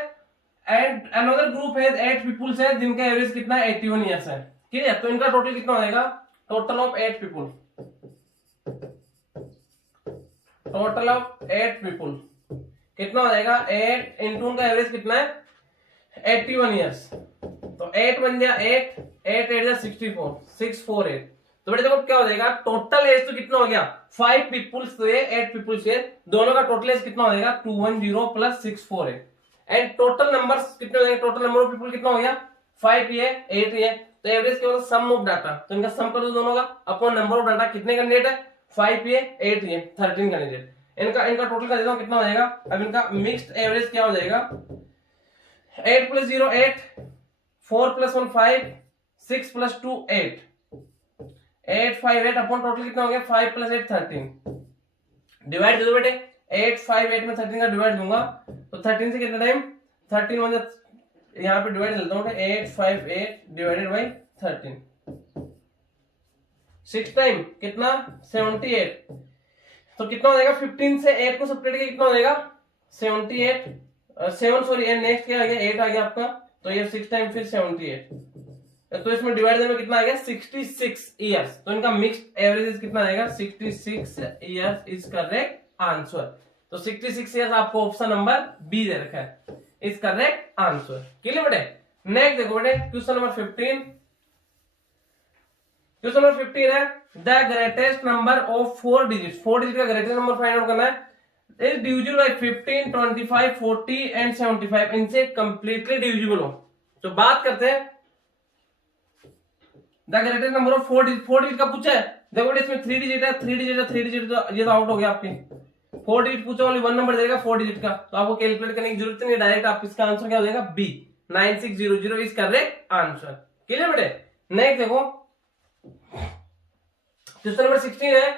एंड अनदर ग्रुप है 8 पीपल्स है जिनका एवरेज कितना है 81 ईयर्स है, क्लियर, तो इनका टोटल कितना हो जाएगा, total of 8 people, total of 8 people कितना हो जाएगा 8 इंटू उनका एवरेज कितना है 81 ईयर्स, तो 8 बन गया 8 8 8 जा 64 648, तो बेटे देखो क्या हो जाएगा टोटल एज तो कितना हो गया 5 पीपल्स से 8 पीपल्स से दोनों का टोटल एज कितना हो जाएगा 210 प्लस 648 एंड टोटल नंबर्स कितने हो जाएंगे, टोटल नंबर ऑफ पीपल कितना हो गया 5 ये 8 ये, तो एवरेज क्या होगा सम ऑफ डाटा, तो इनका सम कर दो दोनों का अपॉन नंबर ऑफ डाटा, कितने कैंडिडेट है 5 ये 8 ये 13 कैंडिडेट, इनका टोटल कर देता हूं कितना हो जाएगा, अब इनका मिक्स्ड एवरेज क्या हो जाएगा 8 plus 0 8, 4 plus 1 5, 6 plus 2 8, 8 5 8 upon total कितना हो गया 5 प्लस 8 13, डिवाइड कर दो बेटे 8 5 8 में 13 का डिवाइड दूंगा तो 13 से कितना टाइम 13 मतलब यहाँ पे डिवाइड करता हूँ 8 5 8 डिवाइडेड बाई 13, 6 टाइम कितना 78, तो कितना हो जाएगा 15 से 8 को सेपरेट किया कितना हो जाएगा 78 7 सॉरी नेक्स्ट क्या आ गया 8 आ गया आपका, तो ये 6 टाइम फिर 78 तो इसमें डिवाइड में कितना आ गया 66 ईयर्स। तो इनका मिक्स्ड एवरेज कितना आएगा 66 ईयर्स इज करेक्ट आंसर। तो 66 ईयर्स आपको ऑप्शन नंबर बी दे रखा है इज करेक्ट आंसर। क्लियर बेटे। नेक्स्ट देखो बेटे क्वेश्चन नंबर 15। क्वेश्चन नंबर 15 है the greatest number of 4 digit. 4 digit का ग्रेटेस्ट नंबर फाइंड आउट करना है। Is divisible by 15, 25, 40 and 75। इनसे कंप्लीटली डिविजिबल हो। तो बात करते हैं the greatest number of 4 digit का पूछा है। देखो इसमें 3 डिजिट है, 3 डिजिट है, 3 डिजिट तो ये तो आउट हो गया आपके। 4 डिजिट पूछा, ओनली 1 नंबर देगा 4 डिजिट का, तो आपको कैलकुलेट करने की जरूरत नहीं है, डायरेक्ट आप इसका आंसर क्या हो जाएगा B 9600 is correct answer. Clear बेटे। नेक्स्ट देखो क्वेश्चन नंबर 16 है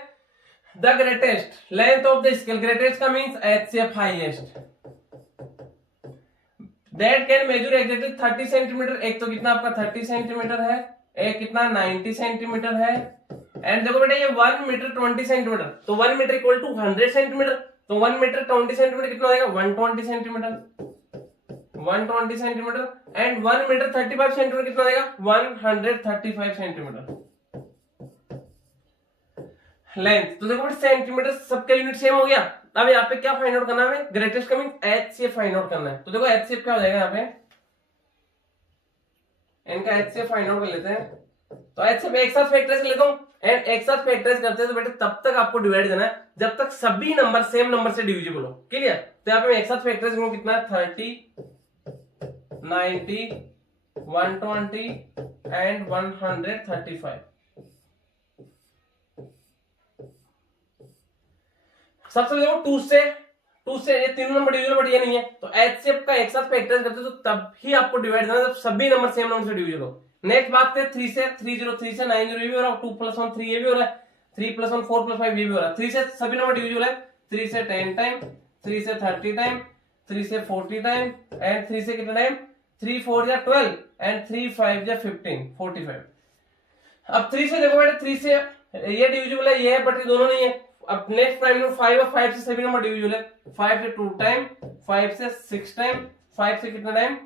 the greatest length of the scale. Greatest का means HCF highest that can measure exactly 30 centimetre. एक तो कितना आपका 30 सेंटीमीटर है, एक कितना 90 सेंटीमीटर है। एंड देखो बेटा ये 1 मीटर 20 सेंटीमीटर, तो 1 मीटर इक्वल टू 100 सेंटीमीटर। तो 1 मीटर 20 सेंटीमीटर कितना हो जाएगा 120 centimetre, 120 centimetre. And 1 metre 35 centimetre कितना हो जाएगा 135 सेंटीमीटर लेंथ। तो देखो बेटा सेंटीमीटर सबका यूनिट सेम हो गया। अब यहाँ पे क्या फाइंड आउट करना है, ग्रेटेस्ट का मींस एचसीएफ फाइंड आउट करना है। तो देखो एचसीएफ क्या हो जाएगा यहाँ पे, इनका एचसीएफ फाइंड आउट कर लेते हैं। तो एचसीएफ एक साथ फैक्टराइज कर लेता हूं, एंड एक साथ फैक्टराइज करते हैं तो बेटे तब तक आपको डिवाइड देना है जब तक सभी नंबर सेम नंबर से डिविजिबल हो। क्लियर। तो यहाँ पे मैं एक साथ फैक्टराइज करूं कितना 30, 90, 120 एंड 135। सबसे देखो 2 से ये तीनों नंबर डिविजिबल बट ये नहीं है, तो एचसीएफ का एक साथ फैक्टराइज करते हो तो तब ही आपको डिवाइड देना जब सभी नंबर सेम नंबर से डिविजिबल हो। नेक्स्ट बात करें 3 से 30, 3 से 90 ये भी हो रहा है, 2 + 1 3 ये भी हो रहा है, 3 + 1 4 + 5 ये भी हो रहा है। 3 से सभी नंबर डिविजिबल है, 3 से 10 टाइम, 3 से 30 टाइम, 3 से 40 टाइम एंड 3 से कितना टाइम 3 4 या 12 एंड 3 5 या 15 45। अब 3 से देखो बेटा 3 से ये डिविजिबल है, ये है बट ये दोनों नहीं है। अब नेक्स्ट प्राइम नंबर 5 है, 5 से सभी नंबर डिविजिबल है, 5 से 2 टाइम, 5 से 6 टाइम, 5 से कितना टाइम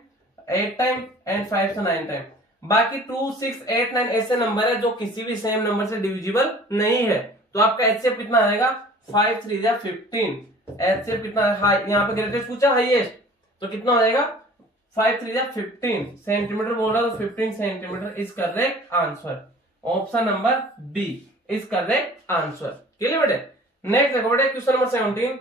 8 टाइम एंड 5 से 9 टाइम। बाकी 2 6 8 9 ऐसे नंबर है जो किसी भी सेम नंबर से डिविजिबल नहीं है। तो आपका एचसीएफ कितना आएगा 5 3 या 15। एचसीएफ कितना यहाँ पे ग्रेटेस्ट पूछा हाईएस्ट, तो कितना हो जाएगा 5 3 या 15 सेंटीमीटर बोल रहा, तो 15 centimetre is correct answer. Option number B is correct answer. Clear बेटे। नेक्स्ट देखो बेटे question number 17।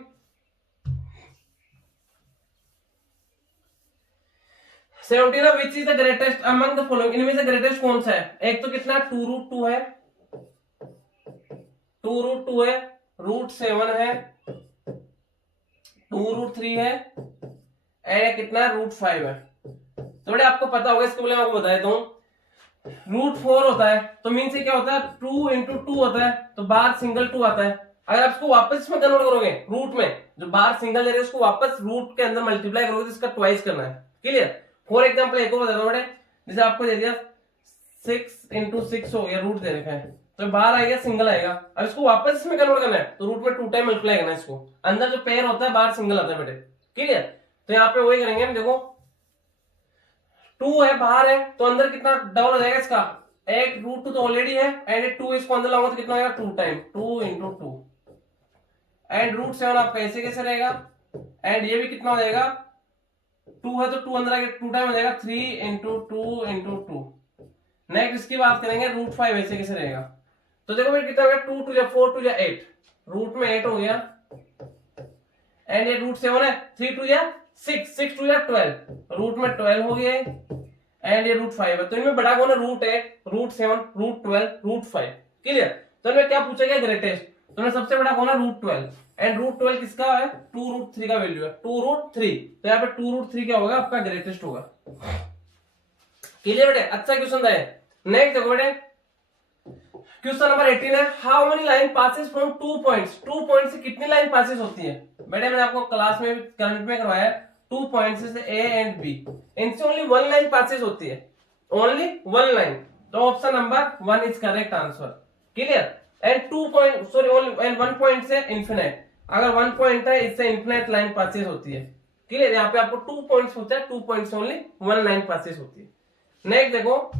Which is the greatest among the following. इनमें से ग्रेटेस्ट कौन सा है। एक तो कितना 2√2 है, 2√2 है, √7 है, 2√3 है एंड कितना √5 है। तो बेटे आपको पता होगा, इसके लिए मैं आपको बता देता हूं। √4 होता है तो मीन से क्या होता है 2 × 2 होता है, तो बाहर सिंगल 2 आता है। अगर आप इसको वापस इसमें कन्वर्ट करोगे रूट में, जो बाहर सिंगल दे रहे उसको वापस रूट के अंदर मल्टीप्लाई करोगे तो इसका ट्वाइस करना है। क्लियर। फॉर एग्जांपल एक और बता दो बेटे, जैसे आपको दे दिया 6 × 6 हो गया, रूट दे रखा है, तो बाहर आएगा सिंगल आएगा। अब इसको वापस इसमें कन्वर्ट करना है तो रूट में 2 टाइम मल्टीप्लाई करना है इसको। अंदर जो पेयर होता है बाहर सिंगल आता है बेटे। क्लियर। तो यहाँ पे वही करेंगे हम। देखो 2 है बाहर है तो अंदर कितना डबल हो जाएगा इसका, एक √2 तो ऑलरेडी है एंड 2 इसको अंदर लाऊंगा तो कितना होगा 2 टाइम, 2 × 2 एंड √7 आपका ऐसे कैसे रहेगा। एंड ये भी कितना हो जाएगा 2 है तो 2 अंदर आएगा 2 टाइम हो जाएगा 3 × 2 × 2। नेक्स्ट इसकी बात करेंगे √5 ऐसे कैसे रहेगा। तो देखो भाई कितना हो गया 2 2 या 4 2 या 8, रूट में 8 हो गया एंड ये √7 है, 3 2 या 6 6 2 या 12, रूट में 12 हो गया एंड ये √5 है। तो इनमें बड़ा कौन है √8, √7, √12, √5। क्लियर। तो इनमें क्या पूछा गया ग्रेटेस्ट, तो इनमें सबसे बड़ा कौन है √12 एंड √12 किसका है 2√3 का वैल्यू है 2√3। तो यहाँ पे 2√3 क्या होगा आपका ग्रेटेस्ट होगा। क्लियर बेटे। अच्छा क्वेश्चन है। नेक्स्ट देखो बेटे क्वेश्चन नंबर 18 है how many line passes from 2 points. 2 point से कितनी लाइन पासेस होती है। बेटे मैंने आपको क्लास में करंट में करवाया 2 पॉइंट्स से ए एंड बी, इनसे ओनली 1 लाइन पासेस होती है, ओनली 1 लाइन। तो option number 1 is correct answer. Clear. And 2 point sorry only and 1 point से इन्फिनाइट, अगर 1 पॉइंट है इससे इन्फिनाइट लाइन पासेस होती है। क्लियर। यहाँ पे आपको 2 पॉइंट्स होता है, 2 पॉइंट से ओनली 1 लाइन पासेस होती है। नेक्स्ट देखो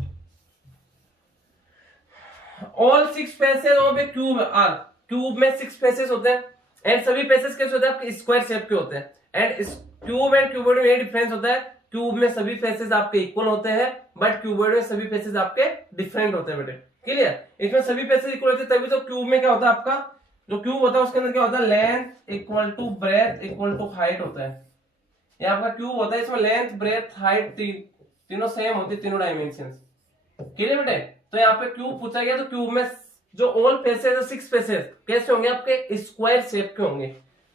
all 6 faces of a cube are, cube में 6 फेसेस होते हैं एंड सभी फेसेस कैसे होते हैं आपके स्क्वायर शेप के होते हैं। एंड क्यूब एंड क्यूबॉइड में ये डिफरेंस होता है, क्यूब में सभी फेसेस आपके इक्वल होते हैं बट क्यूबॉइड में सभी फेसेस आपके डिफरेंट होते हैं बेटे। क्लियर, इसमें सभी फेसेस इक्वल होते हैं तभी तो क्यूब में क्या होता है आपका जो क्यूब होता है उसके अंदर क्या होता है length equal to breadth equal to height होता है। ये आपका क्यूब होता है, इसमें लेंथ ब्रेथ हाइट तीनों सेम होती है, तीनों डायमेंशन। क्लियर बेटे, तो यहाँ पे क्यूब पूछा गया तो क्यूब में जो ऑल फेसेस है 6 फेसेस कैसे होंगे आपके स्क्वायर शेप के होंगे।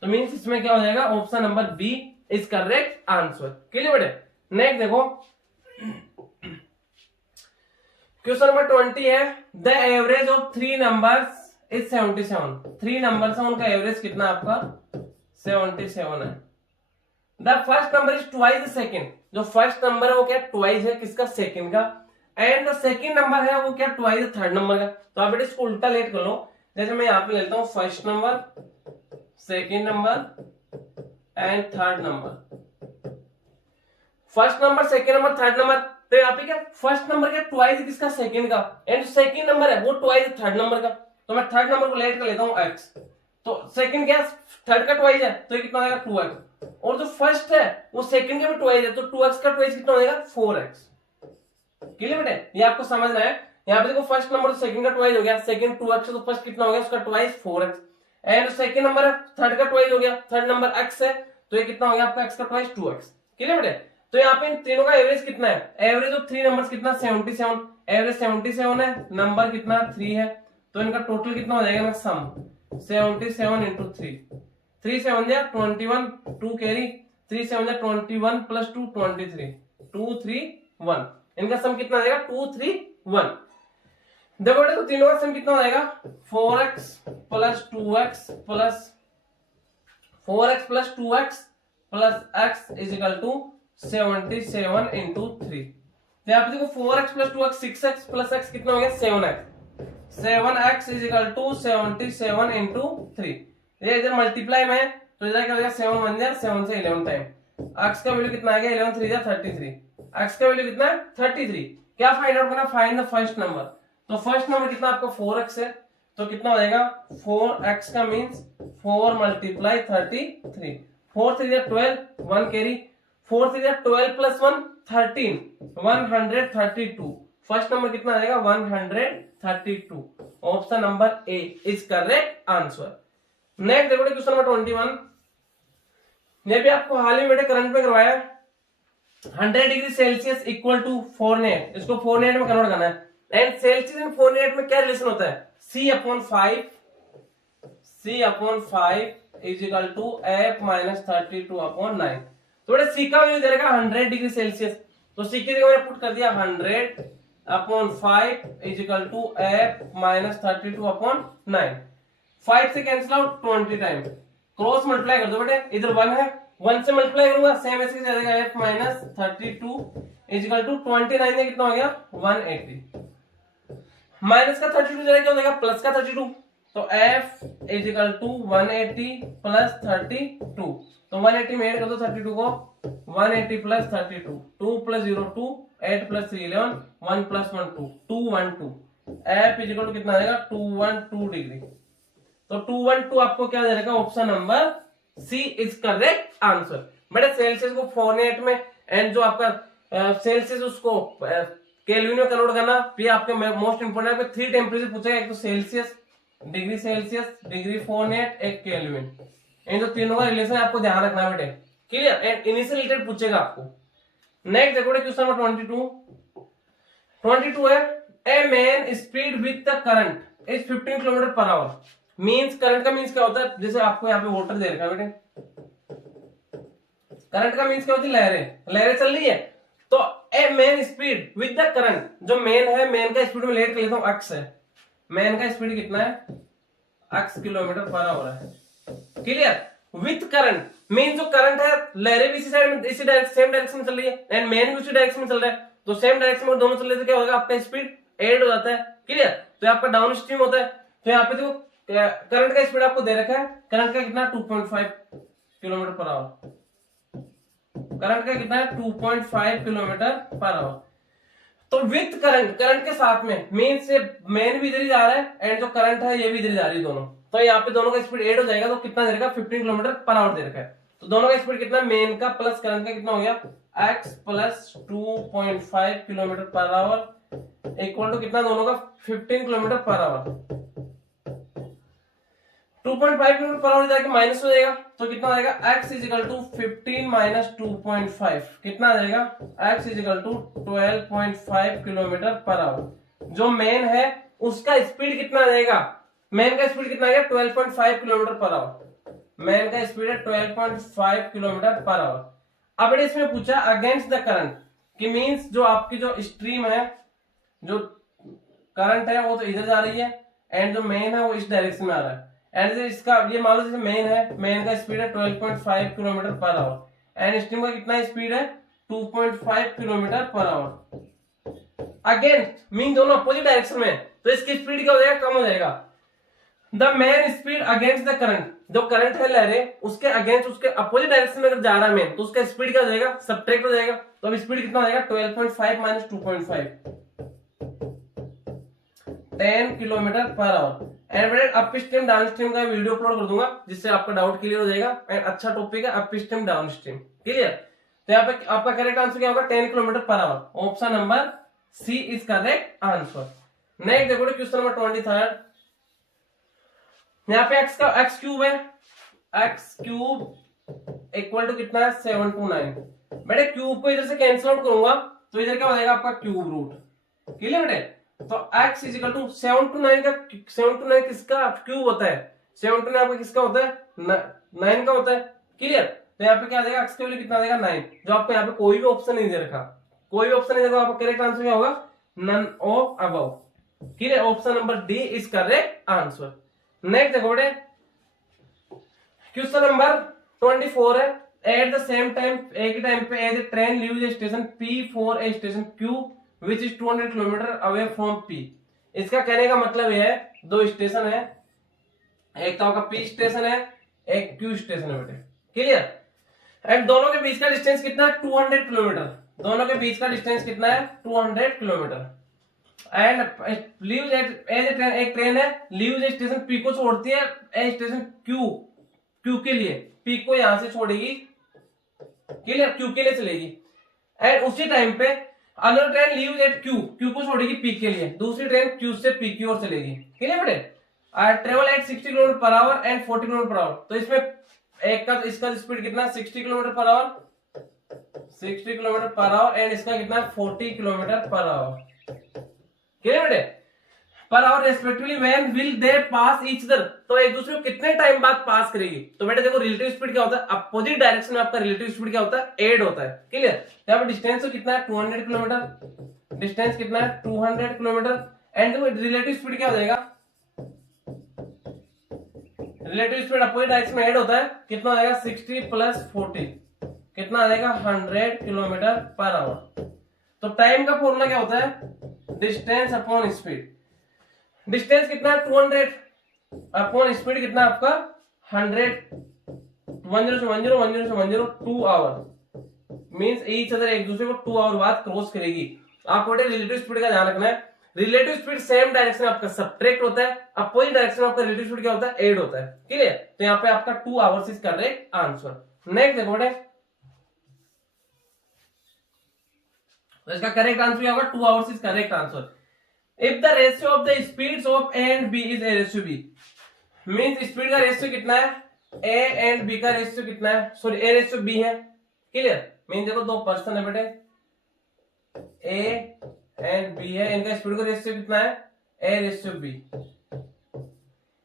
तो मींस इसमें क्या हो जाएगा option number B is correct answer. Clear बेटे। नेक्स्ट देखो क्वेश्चन नंबर 20 है the average of 3 numbers is 77। 3 numbers है उनका एवरेज कितना आपका 77 है। The first number is twice the second, जो फर्स्ट नंबर है वो क्या ट्वाइस है किसका सेकंड का, एंड द सेकंड नंबर है वो क्या ट्वाइस द थर्ड नंबर का। तो आप बेटे इसको उल्टा लेट कर लो, जैसे मैं यहाँ पे लेता हूँ first number second number and third number. First number second number third number, तो यहाँ पे क्या फर्स्ट नंबर क्या ट्वाइस किसका सेकंड का, एंड सेकंड नंबर है वो ट्वाइस थर्ड नंबर का। तो मैं थर्ड नंबर को लेट कर लेता हूँ एक्स, तो सेकंड क्या थर्ड का ट्वाइस है तो ये कितना आएगा 2x, और जो फर्स्ट है वो सेकंड का भी ट्वाइस है तो 2x का ट्वाइस कितना हो जाएगा 4x। क्लियर बेटे, ये आपको समझना है। यहाँ पे देखो फर्स्ट नंबर तो सेकंड का ट्वाइस हो गया, सेकंड 2x तो फर्स्ट कितना हो गया उसका twice 4x, and second number है थर्ड का ट्वाइस हो गया, थर्ड नंबर x है तो ये कितना हो गया आपका x का ट्वाइस 2x। क्लियर बेटे, तो यहाँ पे इन तीनों का एवरेज कितना है, एवरेज ऑफ 3 नंबर्स कितना 77, एवरेज 77 है, नंबर कितना 3 है, तो इनका टोटल कितना हो जाएगा सम 77 इंटू 3, 3 7 जा 21 2 कैरी 3 7 जा 21 प्लस 2 23 2 3 1, इनका सम कितना आ जाएगा 2 3 1। देखो बेटा तो तीनों का सम कितना हो जाएगा 4x plus 2x plus 4x plus 2x plus x is equal to 77 into 3। यहाँ पे देखो 4x plus 2x 6x plus x कितना हो गया 7x, 7x is equal to 77 into 3। ये इधर मल्टीप्लाई में तो इधर क्या हो जाएगा 7 1 जा 7 से 11 टाइम, x का वैल्यू कितना आ गया 11 3 जा 33, x का वैल्यू कितना है 33। क्या फाइंड आउट करना, फाइंड द फर्स्ट नंबर। तो फर्स्ट नंबर कितना आपका 4x है तो कितना हो जाएगा 4x का मींस 4 मल्टीप्लाई 33, 4 3 जा 12 1 कैरी 4 3 जा 12 प्लस 1 13 132। फर्स्ट नंबर कितना आ जाएगा 132। Option number A is correct answer. Next देखो क्वेश्चन नंबर 21, ये भी आपको हाल ही में करंट में करवाया 100 degree Celsius equal to Fahrenheit, इसको फॉरेनहाइट में कन्वर्ट करना है। एंड सेल्सियस एंड फॉरेनहाइट में क्या रिलेशन होता है C/5 is equal to F minus 32/9। तो बेटा C का वैल्यू दे रखा 100 डिग्री सेल्सियस, तो C की जगह मैंने पुट कर दिया 100/5 is equal to F minus 32/9। 5 से cancel out 20 time, cross multiply कर दो बेटे, इधर 1 है 1 से मल्टीप्लाई करूंगा सेम ऐसे हो जाएगा F minus 32 is equal to 29 में कितना हो गया 180, माइनस का 32 जरा क्या हो जाएगा प्लस का 32, तो F is equal to 180 plus 32, तो 180 में ऐड कर दो 32 को 180 plus 32, 2 plus 0 2 8 plus 3 11 1 plus 1 2 212, F is equal to कितना आ जाएगा 212 डिग्री। तो 212 आपको क्या दे रखा option number C is correct answer. बेटा सेल्सियस को फॉरेनहाइट में एंड जो आपका सेल्सियस उसको केल्विन में कन्वर्ट करना, फिर आपके मोस्ट इंपोर्टेंट आपके 3 टेम्परेचर पूछेगा, एक तो सेल्सियस डिग्री फॉरेनहाइट एक केल्विन, इन जो तीनों का रिलेशन आपको ध्यान रखना बेटे। क्लियर, एंड इनिशियल रिलेटेड पूछेगा आपको। नेक्स्ट देखो क्वेश्चन नंबर 22 है a man speed with the current is 15 kilometre per hour. Means current का मींस क्या होता है, जैसे आपको यहाँ पे वाटर दे रखा है बेटे, करंट का मींस क्या होती है लहरें चल रही है, तो a man speed with the current, जो मैन है मैन का स्पीड में लेट कर लेता हूं x है, मैन का स्पीड कितना है x किलोमीटर पर आवर है। क्लियर, विथ करंट मीन जो करंट है लहरें भी इसी साइड में इसी सेम डायरेक्शन में चल रही है एंड मैन भी उसी डायरेक्शन में चल रहा है, तो सेम डायरेक्शन में दोनों चल रहे तो क्या होगा आपका स्पीड ऐड हो जाता है। क्लियर, तो आपका डाउन स्ट्रीम होता है। तो यहाँ पे देखो करंट का स्पीड आपको दे रखा है, करंट का कितना 2.5 किलोमीटर पर आवर, करंट का कितना है 2.5 किलोमीटर पर आवर। तो विथ करंट, करंट के साथ में मेन से मेन भी इधर ही जा रहा है एंड जो करंट है ये भी इधर जा रही है दोनों, तो यहाँ पे दोनों का स्पीड ऐड हो जाएगा, तो कितना दे रखा 15 किलोमीटर पर आवर दे रखा है। तो दोनों का स्पीड कितना, मेन का प्लस करंट का कितना हो गया x plus 2.5 kilometre per hour equal to कितना, दोनों का 15 kilometre per hour. 2.5 kilometre per hour जाके माइनस हो जाएगा, तो कितना आ जाएगा x is equal to 15 minus 2.5 कितना आ जाएगा, x is equal to 12.5 kilometre per hour. जो मेन है उसका स्पीड कितना आ जाएगा, मेन का स्पीड कितना आ गया 12.5 किलोमीटर पर आवर, मेन का स्पीड है 12.5 किलोमीटर पर आवर। अब इसमें पूछा अगेंस्ट द करंट कि मींस जो आपकी जो स्ट्रीम है, जो करंट है वो तो इधर जा रही है एंड जो मेन है वो इस डायरेक्शन में आ रहा है, एंड इसका ये मान लो जैसे मेन है, मेन का स्पीड है 12.5 kilometre per hour and stream का कितना स्पीड है 2.5 kilometre per our. Against mean दोनों अपोजिट डायरेक्शन में, तो इसकी स्पीड क्या हो जाएगा, कम हो जाएगा। The main speed against the current, जो करंट है लहरें उसके अगेंस्ट, उसके अपोजिट डायरेक्शन में अगर जा रहा है मेन, तो उसका स्पीड क्या हो जाएगा, सब्ट्रैक्ट हो जाएगा। तो अब स्पीड कितना हो जाएगा 12.5 minus 2.5 10 kilometre per hour. And बेटा अप स्ट्रीम डाउन स्ट्रीम का वीडियो अपलोड कर दूंगा जिससे आपका डाउट क्लियर हो जाएगा। एंड अच्छा टॉपिक है up stream down stream, clear. तो यहाँ पे आपका करेक्ट आंसर क्या होगा 10 kilometre per hour, option number C is correct answer. Next देखो क्वेश्चन नंबर 23, यहाँ पे x का x क्यूब है, x क्यूब इक्वल टू कितना है 729। बेटे क्यूब को इधर से कैंसिल आउट करूंगा तो इधर क्या हो जाएगा आपका क्यूब रूट, क्लियर बेटे। तो x इज इक्वल टू 729 का 729 किसका क्यूब होता है, 729 आपका किसका होता है 9 का होता है, क्लियर। तो यहाँ पे क्या आ जाएगा x के वैल्यू कितना आ जाएगा 9, जो आपको यहाँ पे कोई भी ऑप्शन नहीं दे रखा, कोई भी ऑप्शन नहीं दे रखा, आपका करेक्ट आंसर क्या होगा none of above, clear. Option number D is correct answer. Next देखो बेटे क्वेश्चन नंबर 24 है, एट द सेम टाइम एक ही टाइम पे as a train leaves station P for a station Q which is 200 kilometre away from P। इसका कहने का मतलब यह है दो स्टेशन है, एक तो आपका P स्टेशन है, एक Q स्टेशन है बेटे, क्लियर। एंड दोनों के बीच का डिस्टेंस कितना है 200 किलोमीटर, दोनों के बीच का डिस्टेंस कितना है 200 kilometre. And leaves at as a train, एक ट्रेन है लीव्स स्टेशन P को छोड़ती है ए स्टेशन Q के लिए, P को यहां से छोड़ेगी, क्लियर, Q के लिए चलेगी। एंड उसी टाइम पे another train leaves eight Q को छोड़ेगी P के लिए, दूसरी ट्रेन Q से P की ओर चलेगी, क्लियर बेटे। Travel eight 60 kilometre per hour and 40 kilometre per our. तो इसमें एक का इसका स्पीड कितना 60 kilometre per our, 60 kilometre per hour and इसका कितना 40 किलोमीटर पर आवर, क्लियर बेटे। Per hour respectively when will they pass each other, तो एक दूसरे को कितने टाइम बाद पास करेगी। तो बेटे देखो रिलेटिव स्पीड क्या होता है, अपोजिट डायरेक्शन में आपका रिलेटिव स्पीड क्या होता है एड होता है, क्लियर। यहाँ पे डिस्टेंस कितना है 200 किलोमीटर, डिस्टेंस कितना है 200 किलोमीटर एंड देखो रिलेटिव स्पीड क्या हो जाएगा, रिलेटिव स्पीड अपोजिट डायरेक्शन में एड होता है, कितना हो जाएगा 60 प्लस 40 कितना आ जाएगा 100 किलोमीटर पर आवर। तो टाइम का फॉर्मूला क्या होता है डिस्टेंस अपॉन स्पीड, डिस्टेंस कितना है 200 अपॉन स्पीड कितना आपका 100, 10 से 10 10 से 10 2 आवर मींस ईच अदर, एक दूसरे को 2 आवर बाद क्रॉस करेगी। आपको बेटे रिलेटिव स्पीड का ध्यान रखना है, रिलेटिव स्पीड सेम डायरेक्शन में आपका सब्ट्रैक्ट होता है, अपोजिट डायरेक्शन में आपका रिलेटिव स्पीड क्या होता है ऐड होता है, क्लियर। तो यहाँ पे आपका 2 hours is correct answer. Next देखो बेटे तो इसका करेक्ट आंसर क्या होगा 2 hours is correct answer. If the ratio of the speeds of A and B is A ratio B, means speed का रेशियो कितना है ए एंड बी का रेशियो कितना है, सॉरी ए रेशियो बी है, क्लियर। मींस देखो दो पर्सन है बेटे ए एंड बी है, इनका स्पीड का रेशियो कितना है A ratio B,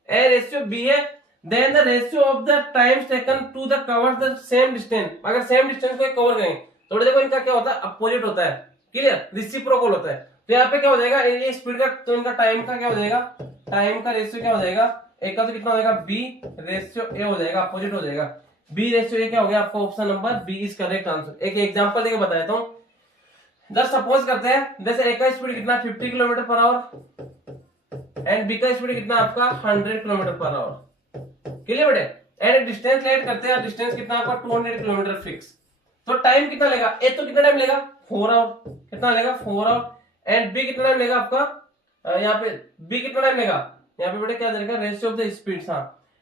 A ratio B है। Then the ratio of the times taken to the cover the same distance, अगर सेम डिस्टेंस को कवर करें तो देखो इनका क्या होता है अपोजिट होता है, क्लियर, रेसिप्रोकल होता है। तो यहाँ पे क्या हो जाएगा ये स्पीड का, तो इनका टाइम का क्या हो जाएगा, टाइम का रेशियो क्या हो जाएगा, एक का तो कितना हो जाएगा बी रेशियो ए हो जाएगा, अपोजिट हो जाएगा बी रेशियो ए क्या हो गया आपका option number B is correct answer. एक एग्जांपल देके बता देता हूँ, जस्ट सपोज करते हैं जैसे ए का स्पीड कितना 50 kilometre per hour and B का स्पीड कितना आपका 100 किलोमीटर पर आवर, क्लियर बेटे। एंड डिस्टेंस लेट करते हैं, डिस्टेंस कितना आपका 200 किलोमीटर फिक्स। तो टाइम कितना लेगा, ए तो कितना टाइम लेगा 4 आवर, कितना लेगा 4 आवर एंड बी कितना टाइम लेगा आपका, यहाँ पे बी कितना टाइम लेगा, यहाँ पे बेटे क्या देगा, रेशियो ऑफ द स्पीड। हाँ,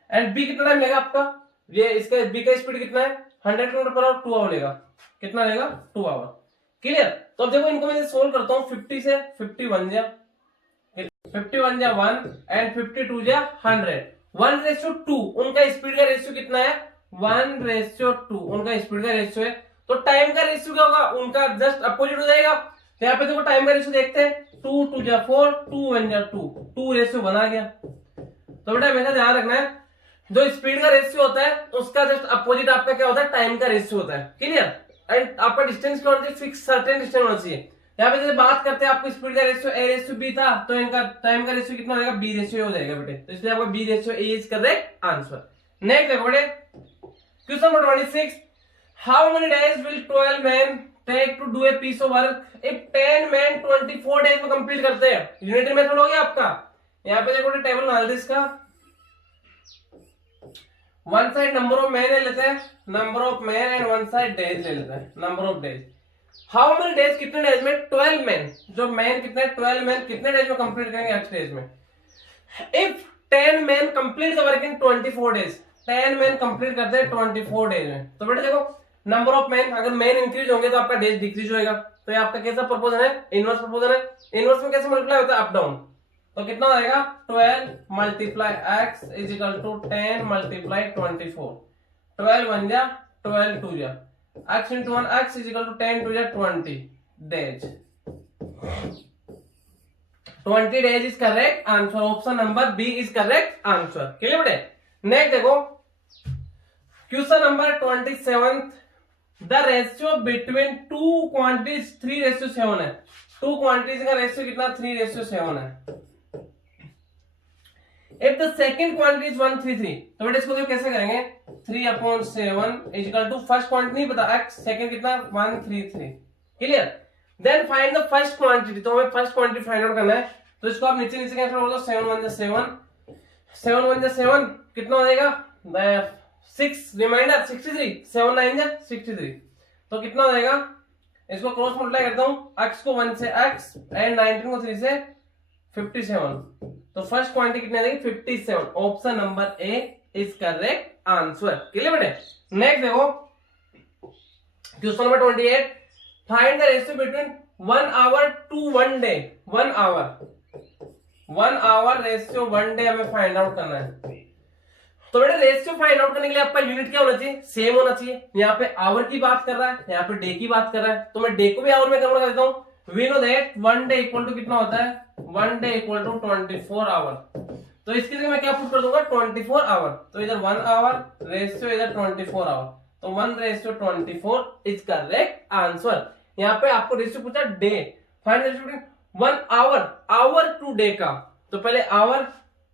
एंड बी कितना टाइम लेगा आपका, ये इसका बी का स्पीड कितना है 100 किलोमीटर पर आवर, 2 आवर लेगा। कितना लेगा, 2 आवर। क्लियर। तो अब देखो इनको मैं सोल्व करता हूँ, 50 से 51 जा 51 जा 1 एंड 52 जा 100, 1:2 उनका स्पीड का रेशियो कितना है, 1:2 उनका स्पीड का रेशियो है। तो टाइम का रेशियो क्या होगा, उनका जस्ट अपोजिट हो जाएगा। तो यहाँ पे देखो टाइम का रेशियो देखते हैं, 2 2 जा 4, 2 1 जा 2, 2 रेशियो बना गया। तो बेटा हमेशा ध्यान रखना है, जो स्पीड का रेशियो होता है उसका जस्ट अपोजिट आपका क्या होता है, टाइम का रेशियो होता है। क्लियर। एंड आपका डिस्टेंस क्या होना चाहिए, फिक्स सर्टेन डिस्टेंस होना चाहिए। यहाँ पे जैसे बात करते हैं आपको स्पीड का रेशियो ए रेशियो बी था, तो इनका टाइम का रेशियो कितना हो जाएगा, बी रेशियो हो जाएगा बेटे। तो इसलिए आपका B ratio A is correct answer. Next देखो बेटे, question number 26, how many days will 12 men take to do a piece of work if 10 men 24 days में कंप्लीट करते हैं। यूनिटरी मेथड हो गया आपका। यहाँ पे देखो टेबल बना दे इसका, one side number of man ले लेते हैं, number of man and one side days ले लेते हैं, number of days. How many days, कितने डेज में, 12 मैन, जो मैन कितने 12 मैन कितने डेज में कंप्लीट करेंगे एक्स डेज में। If 10 man complete the work in 24 days, 10 man complete करते हैं 24 डेज में। तो बेटा देखो नंबर ऑफ मैन, अगर मैन इंक्रीज होंगे तो आपका डेज डिक्रीज होएगा। तो ये आपका कैसा प्रपोजन है, इनवर्स प्रपोजन है। इनवर्स में कैसे मल्टीप्लाई होता है, अप डाउन। तो कितना आएगा, 12 multiply x is equal to 10 multiply 24, 12 1 जा 12 2 जा x into 1 x is equal to 10 2 जा 20 days, 20 days is correct answer, option number B is correct answer. Clear बेटे। नेक्स्ट देखो question number 27, the ratio between two quantities 3:7 है। टू क्वांटिटीज का रेशियो कितना, 3:7 है। If the second quantity is 133, तो बेटा इसको कैसे करेंगे, 3/7 is equal to first quantity नहीं पता x, सेकंड कितना 133। Clear. Then find the first quantity, तो हमें फर्स्ट क्वांटिटी फाइंड आउट करना है। तो इसको आप नीचे नीचे कैसे बोल दो, 7 1 जा 7, 7 1 जा 7 कितना हो जाएगा, 6 रिमाइंडर 63, 7 9 जा 63। तो कितना हो जाएगा, इसको क्रॉस मल्टीप्लाई करता हूं, x को 1 से x एंड 19 को 3 से 57। तो फर्स्ट क्वांटिटी कितनी आएगी, 57। Option number A is correct answer. Clear बेटे। नेक्स्ट देखो question number 28, find the ratio between 1 hour to 1 day. 1 hour ratio 1 day हमें फाइंड आउट करना है। तो बेटे रेशियो फाइंड आउट करने के लिए आपका यूनिट क्या होना चाहिए, सेम होना चाहिए। यहाँ पे आवर की बात कर रहा है, यहाँ पे डे की बात कर रहा है, तो मैं डे को भी आवर में कन्वर्ट कर देता हूँ। We know that 1 day equal to कितना होता है, 1 डे इक्वल टू 24 आवर। तो इसके लिए मैं क्या पुट कर दूंगा, 24 आवर। तो इधर 1 आवर रेशियो, इधर 24 आवर, तो 1:24 इज करेक्ट आंसर। यहाँ पे आपको रेशियो पूछा day, find the ratio between 1 hour to day का। तो पहले आवर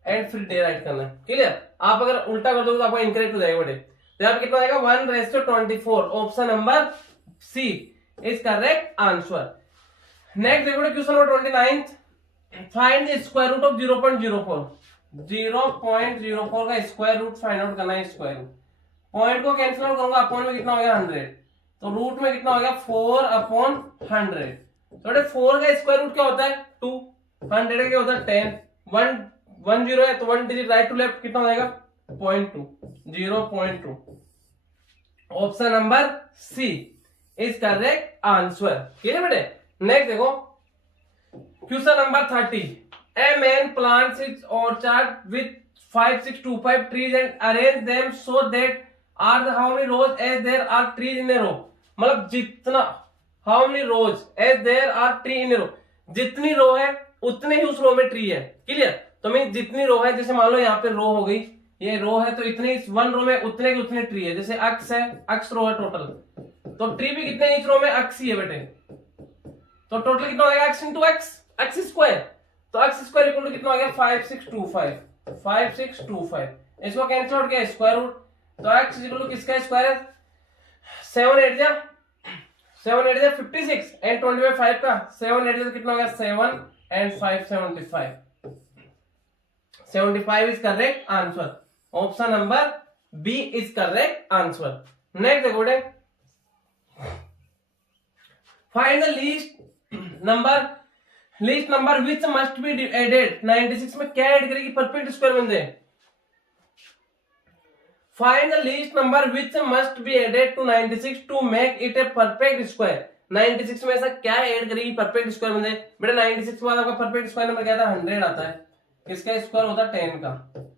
एंड फिर डे राइट करना है। क्लियर। आप अगर उल्टा कर दोगे तो आपका इनकरेक्ट हो जाएगा बेटे। तो यहाँ पे कितना आएगा, 1:24। Option number C is correct answer. Next देखो question number 29, find the square root of 0.04। 0.04 का स्क्वायर रूट फाइंड आउट करना है। स्क्वायर रूट, पॉइंट को कैंसिल आउट करूंगा, अपॉन में कितना हो गया 100, तो रूट में कितना हो गया 4/100। तो बेटे 4 का स्क्वायर रूट क्या होता है 2, 100 का क्या होता है 10, 1 0 है तो 1 डिजिट राइट टू लेफ्ट कितना हो जाएगा 0.2, 0.2। Option number C is correct answer. ठीक है बेटे। नेक्स्ट देखो question number 30, a man plants his orchard with 5 6 2 5 trees and arrange them so that are the how many rows as there are trees in a row। मतलब जितना how many rows as there are tree in a row, जितनी रो है उतने ही उस रो में ट्री है। क्लियर। तो मैं जितनी रो है, जैसे मान लो यहाँ पे रो हो गई, ये रो है तो इतने इस 1 रो में उतने के उतने ट्री है। जैसे अक्स है, अक्स रो है टोटल, तो ट्री भी कितने इस रो में अक्स ही है बेटे। तो टोटल कितना हो जाएगा x into x, x square. तो एक्स स्क्वायर इक्वल टू कितना हो गया 5 6 2 5, 5 6 2 5। इसको कैंसिल आउट किया स्क्वायर रूट, तो x इक्वल टू किसका स्क्वायर है 7 8 जा 56 एंड 25 का 7 8 जा कितना हो गया 7 and 5 75। 75 is correct answer. Option number B is correct answer. Next देखो बेटे, find the least number least number which must be added, 96 में क्या ऐड करेगी परफेक्ट स्क्वायर बन जाए। Find the least number which must be added to 96 to make it a perfect square. 96 में ऐसा क्या ऐड करेगी परफेक्ट स्क्वायर बन जाए। बेटा 96 के बाद आपका परफेक्ट स्क्वायर नंबर क्या था 100 आता है, किसका स्क्वायर होता है 10 का,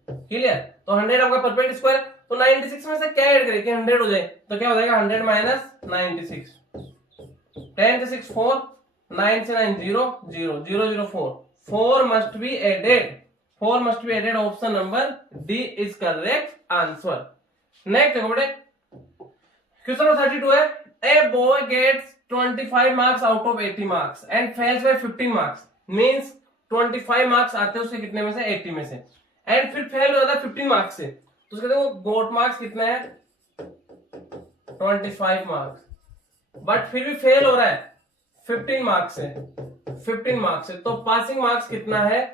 क्लियर। तो 100 आपका परफेक्ट स्क्वायर, तो 96 में से क्या ऐड करेगी 100 हो जाए, तो क्या हो जाएगा 100 माइनस 96, 10 से 6 4, 9 से 9 0 0 0 0 4, 4 must be added, 4 must be added, option number D is correct answer. Next देखो बेटे क्वेश्चन नंबर 32 है, a boy gets 25 marks out of 80 marks and fails by 15 marks, means 25 marks आते हैं उसके कितने में से 80 में से, एंड फिर फेल हो जाता है 15 मार्क्स से, तो उसके देखो गोट मार्क्स कितना है 25 मार्क्स, बट फिर भी फेल हो रहा है 15 मार्क्स से, 15 मार्क्स से, तो पासिंग मार्क्स कितना है,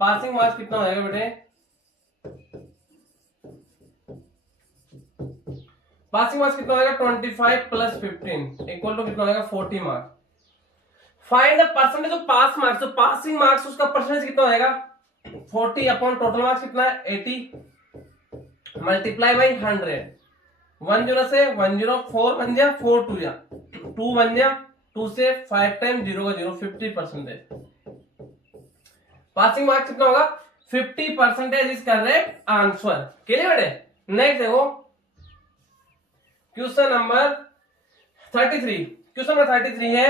पासिंग मार्क्स कितना हो जाएगा बेटे, पासिंग मार्क्स कितना हो जाएगा 25 प्लस 15 इक्वल टू कितना हो जाएगा 40 marks. Find the percentage of pass marks, तो पासिंग मार्क्स उसका परसेंटेज कितना हो जाएगा 40 अपॉन टोटल मार्क्स कितना है 80 मल्टीप्लाई बाई 100, 10 से 10 4 बन गया 4 2 या 2 बन गया 2 से 5 टाइम 0 का 0 50%। पासिंग मार्क्स कितना होगा 50% इज करेक्ट आंसर, क्लियर बेटे। नेक्स्ट देखो क्वेश्चन नंबर 33, क्वेश्चन नंबर 33 है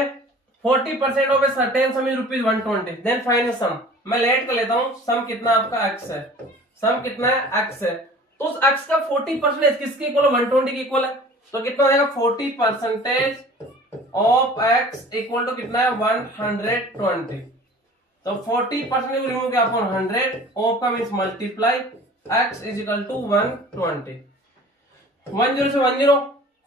40% of a certain sum is ₹120, then find sum. मैं लेट कर लेता हूं, सम कितना आपका x है, सम कितना है x है, तो उस x का 40% किसके इक्वल है 120 के इक्वल है, तो कितना हो जाएगा 40% ऑफ x इक्वल टू कितना है 120, तो 40% को रिमूव किया अपॉन 100, ऑफ का means multiply, x is equal to 120, 10 से 10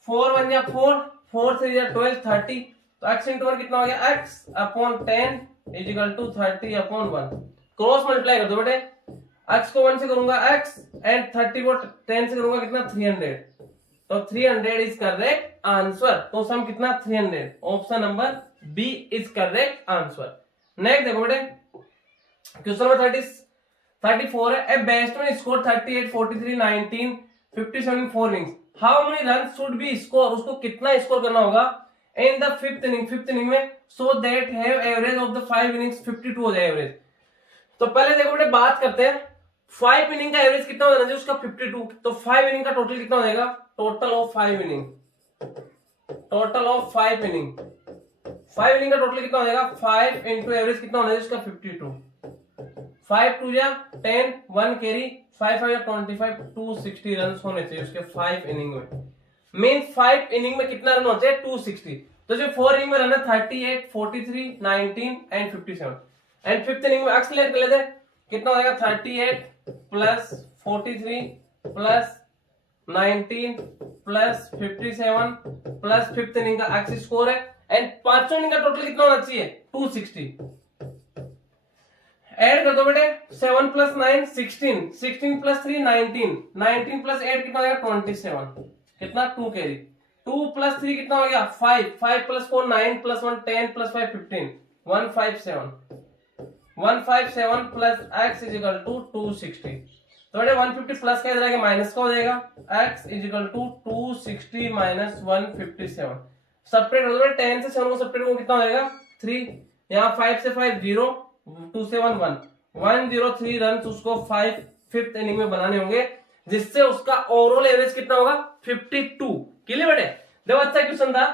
4 1 या 4 4 से 12 30, तो x इंटू 1 कितना हो गया x upon 10 is equal to 30 upon 1, cross multiply कर दो बेटे, x को 1 से करूंगा x एंड 30 को 10 से करूंगा कितना 300, तो 300 इज करेक्ट आंसर, तो सम कितना 300, option number B is correct answer. Next देखो बेटे क्वेश्चन नंबर 34 है, a batsman score 38 43 19 57 4 innings, how many run should be score, उसको कितना स्कोर करना होगा इन द फिफ्थ इनिंग में, so that have average of the 5 innings 52 हो जाए एवरेज। तो पहले देखो बेटे बात करते हैं 5 इनिंग का एवरेज कितना होना चाहिए उसका 52, तो 5 इनिंग का टोटल कितना हो जाएगा, total of 5 inning, total of 5 inning, 5 inning का टोटल कितना हो जाएगा 5 इंटू एवरेज कितना होना चाहिए उसका 52, 5 2 या 10 1 कैरी 5 5 या 25 260 रन होने चाहिए उसके 5 इनिंग में, मीन 5 इनिंग में कितना रन होते हैं 260, तो जो 4 इनिंग में रन है 38 43 19 एंड 57, एंड 5th इनिंग में एक्सलेट कर लेते हैं कितना हो जाएगा 38 plus 43 plus 19 plus 57 plus 5th inning का एक्स स्कोर है, एंड 5वीं इनिंग का टोटल कितना होना चाहिए 260, ऐड कर दो बेटे 7 प्लस 9 16 16 प्लस 3 19 19 प्लस 8 कितना हो गया 27, कितना 2 कैरी, 2 प्लस 3 कितना हो गया 5 5 plus 4 9 plus 1 10 plus 5 15 157 plus x is equal to 260, तो बेटे 150 प्लस का इधर आके माइनस का हो जाएगा, x is equal to 260 minus 157, separate कर दो बेटे 10 से 7 को सेपरेट को कितना हो जाएगा 3, यहाँ 5 से 5 0 2 से 1 1 103 रन उसको 5th इनिंग में बनाने होंगे, जिससे उसका ओवरऑल एवरेज कितना होगा 52, क्लियर बेटे। देखो अच्छा क्वेश्चन था,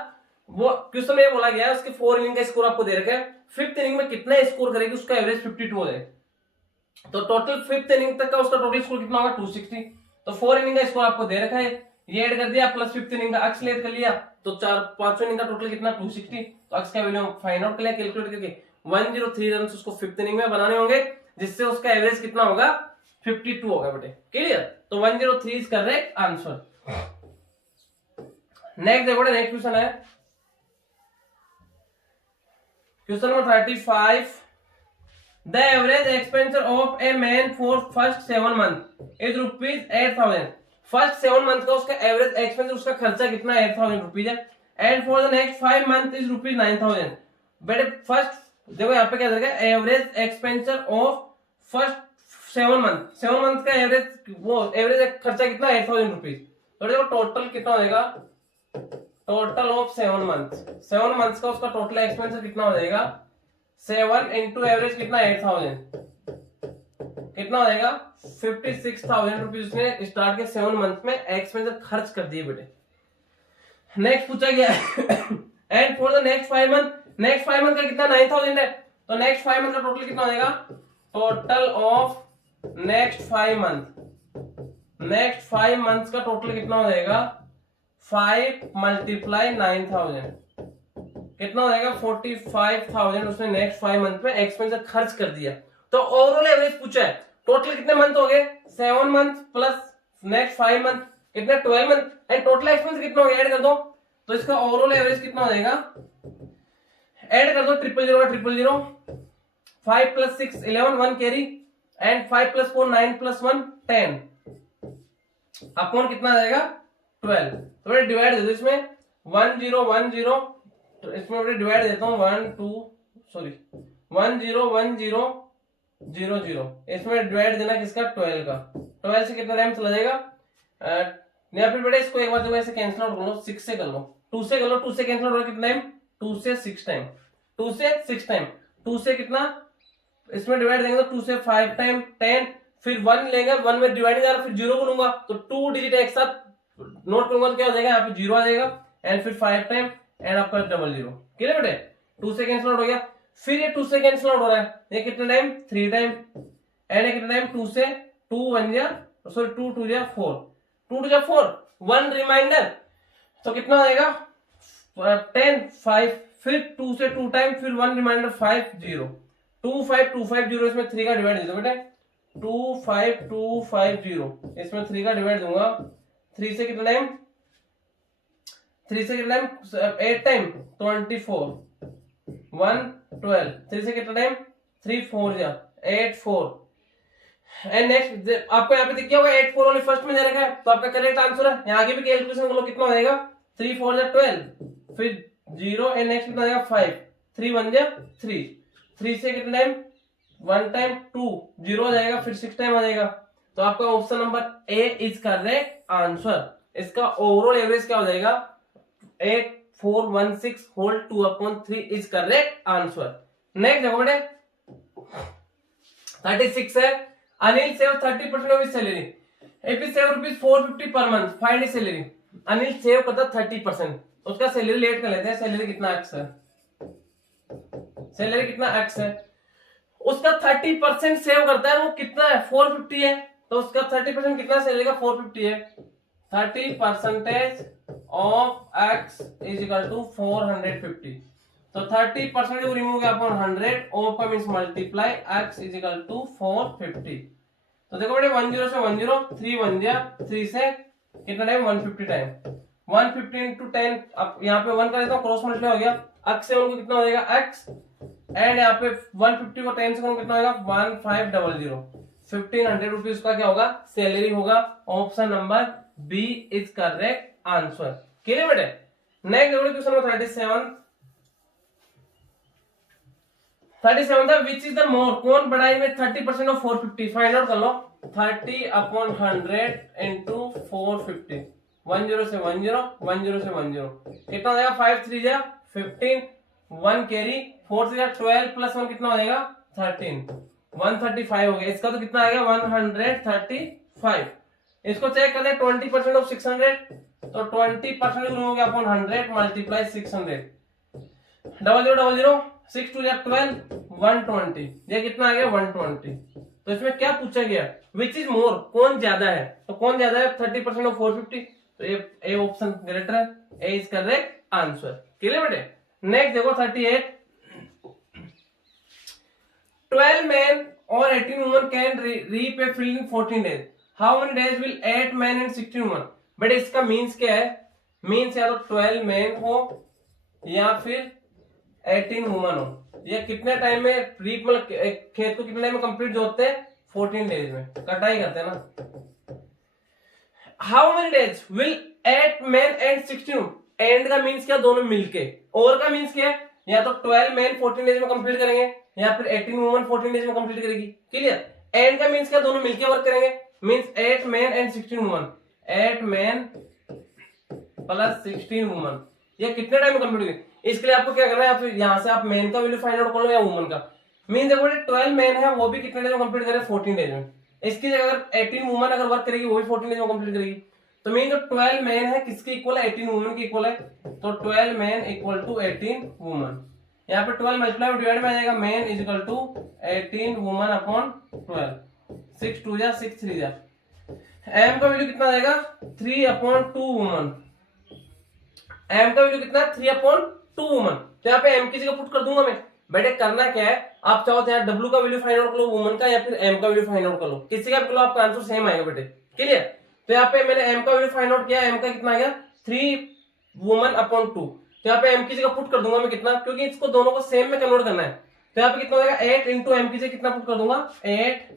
वो क्वेश्चन में बोला गया है उसके 4 इनिंग का स्कोर आपको दे रखा है, 5th इनिंग में कितना स्कोर करेगी उसका एवरेज 52 हो जाए, तो टोटल 5th इनिंग तक का उसका टोटल स्कोर कितना होगा 260, तो 4 इनिंग का स्कोर आपको दे रखा है, ये ऐड कर दिया प्लस 5th इनिंग का एक्स लेट कर लिया, तो 5वें इनिंग का टोटल कितना 260, तो एक्स का वैल्यू फाइंड आउट कर लिया कैलकुलेट करके, 103 रन उसको 5th इनिंग में बनाने होंगे, जिससे उसका एवरेज कितना होगा 52 होगा बेटे, क्लियर। तो 103 इज करेक्ट आंसर। नेक्स्ट देखो नेक्स्ट क्वेश्चन है question number 35, the average expenditure of a man for first 7 month is ₹8,000, first 7 month का उसका एवरेज एक्सपेंडिचर उसका खर्चा कितना है 8,000 रुपीज है, and for the next 5 month is ₹9,000, बेटे फर्स्ट देखो यहाँ पे क्या रहेगा, average expenditure of first 7 month, 7 month का एवरेज, वो एवरेज खर्चा कितना, 8000 रुपीज। तो देखो टोटल कितना हो जाएगा, टोटल ऑफ 7 मंथ, 7 मंथ्स का उसका टोटल एक्सपेंचर कितना हो जाएगा, 7 इंटू एवरेज कितना, 8000, कितना हो जाएगा 56,000 रुपीज उसने स्टार्ट के 7 मंथ में एक्सपेंचर खर्च कर दिए बेटे। नेक्स्ट पूछा गया and for the next 5 month, next 5 month का कितना 9000 है, तो नेक्स्ट 5 मंथ का टोटल कितना हो जाएगा, total of next 5 month, next 5 months का टोटल कितना हो जाएगा, 5 मल्टीप्लाई 9000, कितना हो जाएगा 45,000 उसने नेक्स्ट 5 मंथ में एक्सपेंचर खर्च कर दिया। तो ओवरऑल एवरेज पूछा है, टोटल कितने मंथ हो गए, 7 मंथ प्लस नेक्स्ट 5 मंथ कितने, 12 मंथ, एंड टोटल एक्सपेंस कितना हो गया, ऐड कर दो, तो इसका ओवरऑल एवरेज कितना हो जाएगा, ऐड कर दो, 000 5 plus 6 11 1 carry and 5 plus 4 9 plus 1 10 upon कितना आ जाएगा 12। तो मैं डिवाइड दे दो इसमें 1 0 1 0, तो इसमें मैं डिवाइड देता हूँ 1 0 1 0 0 0, इसमें डिवाइड देना किसका, 12 का, 12 से कितना टाइम चला जाएगा, या फिर बेटा इसको एक बार जो ऐसे कैंसिल आउट कर लो, 6 से कर लो, 2 से कर लो, 2 से कैंसिल आउट कितना टाइम, 2 से 6 टाइम, 2 से 6 टाइम, 2 से कितना, इसमें डिवाइड देंगे तो 2 से 5 टाइम 10, फिर 1 लेंगे, 1 में डिवाइड नहीं आ रहा, फिर 0 को लूंगा, तो 2 डिजिट एक साथ नोट करूंगा तो क्या हो जाएगा, यहाँ पे 0 आ जाएगा, एंड फिर 5 टाइम एंड आपका 00, क्लियर बेटे, 2 से कैंसिल आउट हो गया, फिर ये 2 से कैंसिल आउट हो रहा है, ये कितने टाइम 3 टाइम, एंड ये कितने टाइम 2 से 2 1 जा, सॉरी 2 2 जा 4, 2 2 जा 4, 1 रिमाइंडर, तो कितना हो जाएगा 10 5, फिर 2 से 2 टाइम, फिर 1 रिमाइंडर 5 0, 2 5 2 5 0, इसमें 3 का डिवाइड दे दो बेटे, 2 5 2 5 0, इसमें 3 का डिवाइड दूंगा, 3 से कितना टाइम, 3 से कितना टाइम 8 टाइम 24 1 12, 3 से कितना टाइम 3 4 जा 8 4, एंड नेक्स्ट आपको यहाँ पे दिख गया होगा 8 4 वाली फर्स्ट में दे रखा है, तो आपका करेक्ट आंसर है, यहाँ आगे भी कैलकुलेशन कर लो, कितना हो जाएगा 3 4 जा 12, फिर 0, एंड नेक्स्ट कितना जाएगा 5, 3 1 जा 3, 3 से कितना टाइम 1 टाइम 2 0 आ जाएगा, फिर 6 टाइम आ जाएगा, तो आपका option number A is correct answer. इसका ओवरऑल एवरेज क्या हो जाएगा 8416 whole 2/3 is correct answer. Next देखो बेटे 36 है, Anil save 30% of his salary if he save ₹450 पर month, find his salary. Anil save करता 30%, उसका सैलरी लेट कर लेते हैं, सैलरी कितना एक्स है, सैलरी कितना एक्स है, उसका 30% सेव करता है, वो कितना है 450 है, तो उसका 30% कितना सैलरी का 450 है, 30% of x is equal to 450, तो 30% को रिमूव किया अपॉन 100, ऑफ का means multiply x is equal to 450। तो देखो बेटे 10 से 10 3 1 जा 3 से कितना टाइम 150 टाइम, 150 इंटू 10, अब यहाँ पे 1 का देता हूँ क्रॉस मल्टीप्लाई हो गया, एक्स से 1 को कितना हो जाएगा एक्स, एंड यहाँ पे 150 को 10 से कितना होगा 1500, 1500 रुपीज का क्या होगा सैलरी होगा। Option number B is correct answer. Clear बेटे। नेक्स्ट देखो क्वेश्चन नंबर 37 था, विच इज द मोर, कौन बड़ा है में 30% ऑफ 450, फाइंड आउट कर लो, 30/100 इंटू 450, 10 से 10 10 से 10 कितना हो जाएगा 5 3 जा 15, 1 कैरी 4 से 12 प्लस 1 कितना हो जाएगा 13, 135 हो गया। इसका तो कितना आएगा 135। इसको चेक कर ले 20% ऑफ 600, तो 20% हो गया अपॉन 100 मल्टीप्लाई 600, 0000 6 2 12 120, ये कितना आ गया 120। तो इसमें क्या पूछा गया विच इज मोर, कौन ज्यादा है, तो कौन ज्यादा है 30% ऑफ 450, तो ये ए ऑप्शन ग्रेटर है, ए इज करेक्ट आंसर। क्लियर बेटे। नेक्स्ट देखो 38, 12 men or 18 women can reap a field in 14 days. How many days will 8 men and 16 women? बेटे इसका मीन्स क्या है, मीन्स या तो 12 men हो या फिर 18 वुमन हो, ये कितने टाइम में रीप मतलब खेत को कितने टाइम में कंप्लीट जोतते हैं 14 डेज में, कटाई करते हैं ना। How many days will 8 men and 16 women? And का मीन्स क्या दोनों मिलके, और का मीन्स क्या है या तो 12 मैन 14 डेज में कंप्लीट करेंगे या फिर 18 वुमेन 14 डेज में कंप्लीट करेगी। क्लियर। एंड का मींस क्या, दोनों मिलकर वर्क करेंगे, means 8 man and 16 women, 8 man plus 16 women, ये कितने टाइम में कंप्लीट होगी। इसके लिए आपको क्या करना है, आप यहाँ से आप मैन का वैल्यू फाइंड आउट कर लो या वुमेन का। मींस देखो 12 मैन है वो भी कितने डेज में कंप्लीट करे, 14 डेज में। इसकी जगह अगर 18 वुमेन अगर वर्क करेगी वो भी 14 डेज में कंप्लीट करेगी। तो मीन जो 12 मैन है किसके इक्वल है, 18 वुमेन के इक्वल है। तो 12 मैन इक्वल टू 18 वुमेन। यहाँ पे 12 मल्टीप्लाई डिवाइड में आ जाएगा, man is equal to 18 women upon 12, 6 2 जा 6 3 जा। एम का वैल्यू कितना आएगा, 3 अपॉन 2 वुमेन। एम का वैल्यू कितना है, 3 अपॉन 2 वुमेन। तो यहाँ पे एम की जगह पुट कर दूंगा मैं। बेटे करना क्या है, आप चाहो तो यहाँ डब्ल्यू का वैल्यू फाइंड आउट कर लो वुमेन का, या फिर एम का वैल्यू फाइंड आउट कर लो, किसी का भी कर लो, आपका आंसर सेम आएगा बेटे। क्लियर। तो यहाँ पे मैंने एम का वैल्यू फाइंड आउट किया, एम का कितना आ गया, 3 वुमेन अपॉन 2। तो यहाँ पे एम की जगह पुट कर दूंगा मैं कितना, क्योंकि इसको दोनों को सेम में कन्वर्ट करना है। तो यहाँ पे कितना हो जाएगा, 8 इंटू एम की जगह कितना पुट कर दूंगा, 8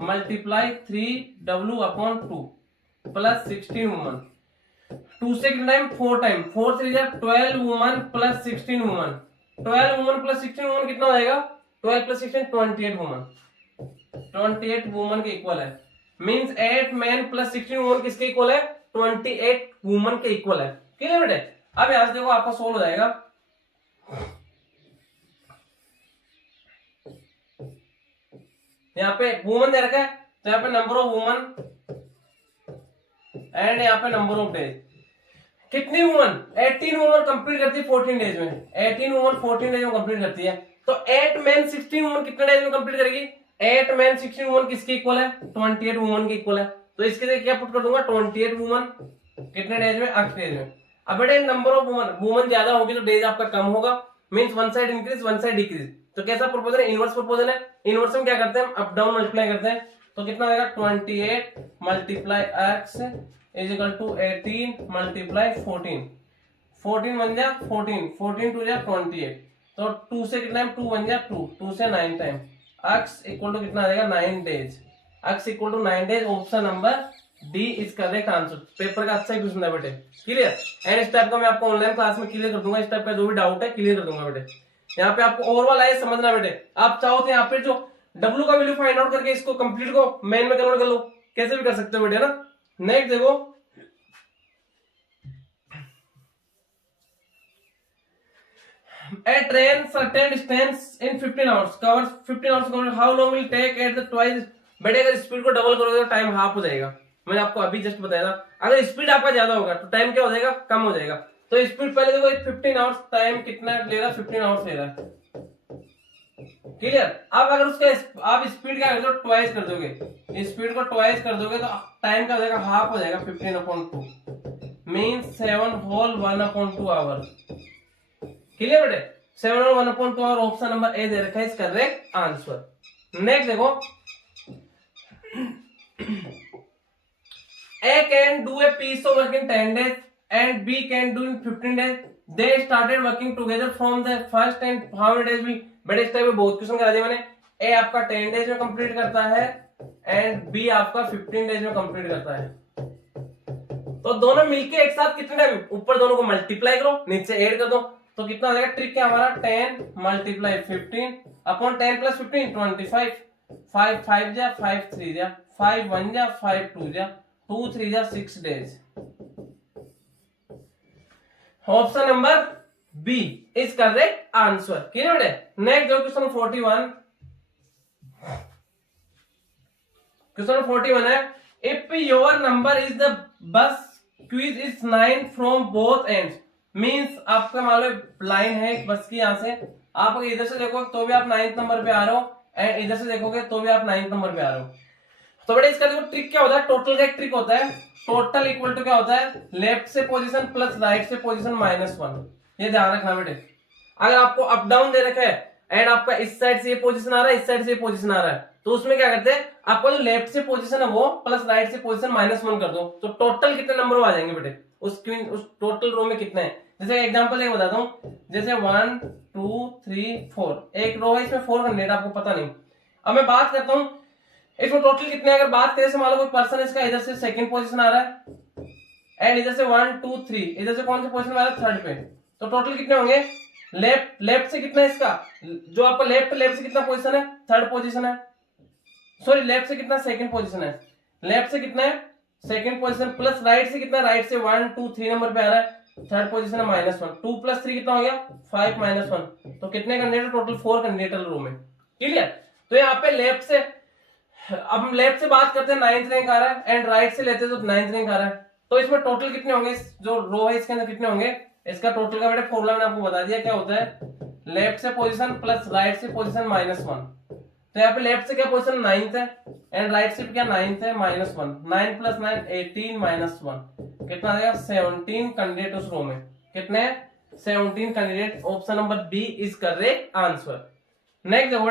multiply 3w upon 2 plus 16 women. 2 से कितना टाइम, 4 टाइम, 4 3 जा 12 women plus 16 women. 12 women plus 16 women कितना हो जाएगा, 12 प्लस 16 28 वुमेन, 28 वुमेन के इक्वल है। मींस 8 मैन प्लस 16 वुमेन किसके इक्वल है, 28 वुमेन के इक्वल है। क्लियर बेटे। अब यहां से देखो आपका सोल्व हो जाएगा। यहाँ पे वुमेन दे रखा है, तो यहाँ पे नंबर ऑफ वुमेन एंड यहाँ पे नंबर ऑफ डेज। कितनी वुमेन, 18 वुमेन कंप्लीट करती है 14 डेज में, 18 वुमेन 14 डेज में कंप्लीट करती है। तो 8 मैन 16 वुमेन कितने डेज में कंप्लीट करेगी, 8 मैन 16 वुमेन किसके इक्वल है, 28 वुमेन के इक्वल है। तो इसके लिए क्या पुट कर दूंगा, 28 वुमेन कितने डेज में, 8 डेज में। अब बेटे नंबर ऑफ वुमेन, वुमेन ज्यादा होगी तो डेज आपका कम होगा, means one side increase one side decrease. तो कैसा प्रोपोजल है, इनवर्स प्रोपोजल है। इनवर्स में क्या करते हैं, अप डाउन मल्टीप्लाई करते हैं। तो कितना आएगा, 28 multiply x is equal to 18 multiply 14, 14 बन जा 14, 14 टू जा 28। तो 2 से कितना, 2 बन जा 2, 2 से 9 टाइम, x इक्वल टू कितना आ जाएगा, 9 days. x equal to 9 days, option number D is correct answer. Paper का अच्छा ही क्वेश्चन है बेटे। क्लियर। एंड इस टाइप का मैं आपको ऑनलाइन क्लास में क्लियर कर दूंगा, इस टाइप का जो भी डाउट है क्लियर कर दूंगा बेटे। यहाँ पे आपको ओवरऑल आए समझना बेटे। आप चाहो तो यहाँ पे जो W का वैल्यू फाइंड आउट करके इसको कंप्लीट को मेन में कन्वर्ट कर लो, कैसे भी कर सकते हो बेटे ना। नेक्स्ट देखो, a train certain distance in 15 hours covers 15 hours cover, how long will take at the twice। बेटे अगर स्पीड को डबल करोगे तो टाइम हाफ हो जाएगा। मैंने आपको अभी जस्ट बताया था, अगर स्पीड आपका ज्यादा होगा तो टाइम क्या हो जाएगा, कम हो जाएगा। तो स्पीड पहले देखो 15 आवर्स, टाइम कितना ले रहा है, 15 आवर्स ले रहा है। क्लियर। अब अगर उसका आप स्पीड क्या कर दो, ट्वाइस कर दोगे, स्पीड को ट्वाइस कर दोगे तो टाइम क्या हो जाएगा, हाफ हो जाएगा, 15/2 मींस 7 होल 1/2 आवर। क्लियर बेटे। 7 whole 1/2 hour, option number A दे रखा है इसका करेक्ट आंसर। नेक्स्ट देखो, A can do a piece of work in 10 days and B can do in 15 days. They started working together from the first and how many days will। But इस टाइप में बहुत क्वेश्चन करा दिया मैंने। ए आपका 10 डेज में कंप्लीट करता है एंड बी आपका 15 डेज में कंप्लीट करता है। तो दोनों मिलके एक साथ कितने टाइम, ऊपर दोनों को मल्टीप्लाई करो, नीचे ऐड कर दो। तो कितना आ जाएगा, ट्रिक क्या हमारा, 10 मल्टीप्लाई 15 अपॉन 10 प्लस 15 25, 5 5 जा 5 3 जा 5 1 जा 5 2 जा 2 3 जा 6 days. Option number B is correct answer. Clear है। नेक्स्ट जो क्वेश्चन 41, क्वेश्चन 41 है, if your number is the bus quiz is 9 from both ends. Means आपका मान लो लाइन है बस की, यहां से आप इधर से देखोगे तो भी आप 9th नंबर पे आ रहे हो एंड इधर से देखोगे तो भी आप 9th नंबर पे आ रहे हो। तो बेटा इसका देखो ट्रिक क्या होता है, टोटल का एक ट्रिक होता है, टोटल इक्वल टू क्या होता है, लेफ्ट से पोजीशन प्लस राइट से पोजीशन -1। ये ध्यान रखना बेटे। अगर आपको अप डाउन दे रखा है एंड आपका इस साइड से ये पोजीशन आ रहा है, इस साइड से ये पोजीशन आ रहा है, तो उसमें क्या करते हैं, आपका जो लेफ्ट से पोजीशन है वो प्लस राइट से पोजीशन -1 कर दो। तो टोटल कितने नंबर आ जाएंगे बेटे उस टोटल रो में कितने हैं। जैसे एग्जांपल एक बताता हूं, जैसे 1 2 3 4 एक रो है, इसमें 4 कैंडिडेट आपको पता नहीं। अब मैं बात करता हूं इसमें टोटल कितने, अगर बात करें मान लो कोई पर्सन इसका इधर से सेकंड पोजीशन आ रहा है एंड इधर से 1 2 3 इधर से कौन सा पोजीशन आ रहा है, थर्ड पे। तो टोटल कितने होंगे, लेफ्ट से कितना है इसका, जो आपका लेफ्ट से कितना पोजीशन है, थर्ड पोजीशन है, सॉरी लेफ्ट से कितना सेकंड पोजीशन है, लेफ्ट से कितना है सेकंड पोजीशन, प्लस राइट से कितना, राइट से 1 2 3 नंबर पे आ रहा है, थर्ड पोजीशन है -1, 2 + 3 कितना हो गया 5 -1, तो कितने कैंडिडेट, टोटल 4 कैंडिडेट रूम में, क्लियर। तो यहाँ पे लेफ्ट से, अब हम लेफ्ट से बात करते हैं 9th रैंक आ रहा है, एंड राइट से लेते हैं तो 9th रैंक आ रहा है, तो इसमें टोटल कितने होंगे, जो रो है इसके अंदर कितने होंगे, इसका टोटल का बेटा फॉर्मूला मैंने आपको बता दिया क्या होता है, लेफ्ट से पोजीशन प्लस राइट से पोजीशन -1, तो यहाँ पे लेफ्ट से क्या पोजीशन 9th है, एंड राइट से क्या 9th है -1, 9 + 9 18 -1 कितना आ जाएगा 17 कैंडिडेट उस रो में, कितने 17 candidate, option number B is correct answer. Next देखो,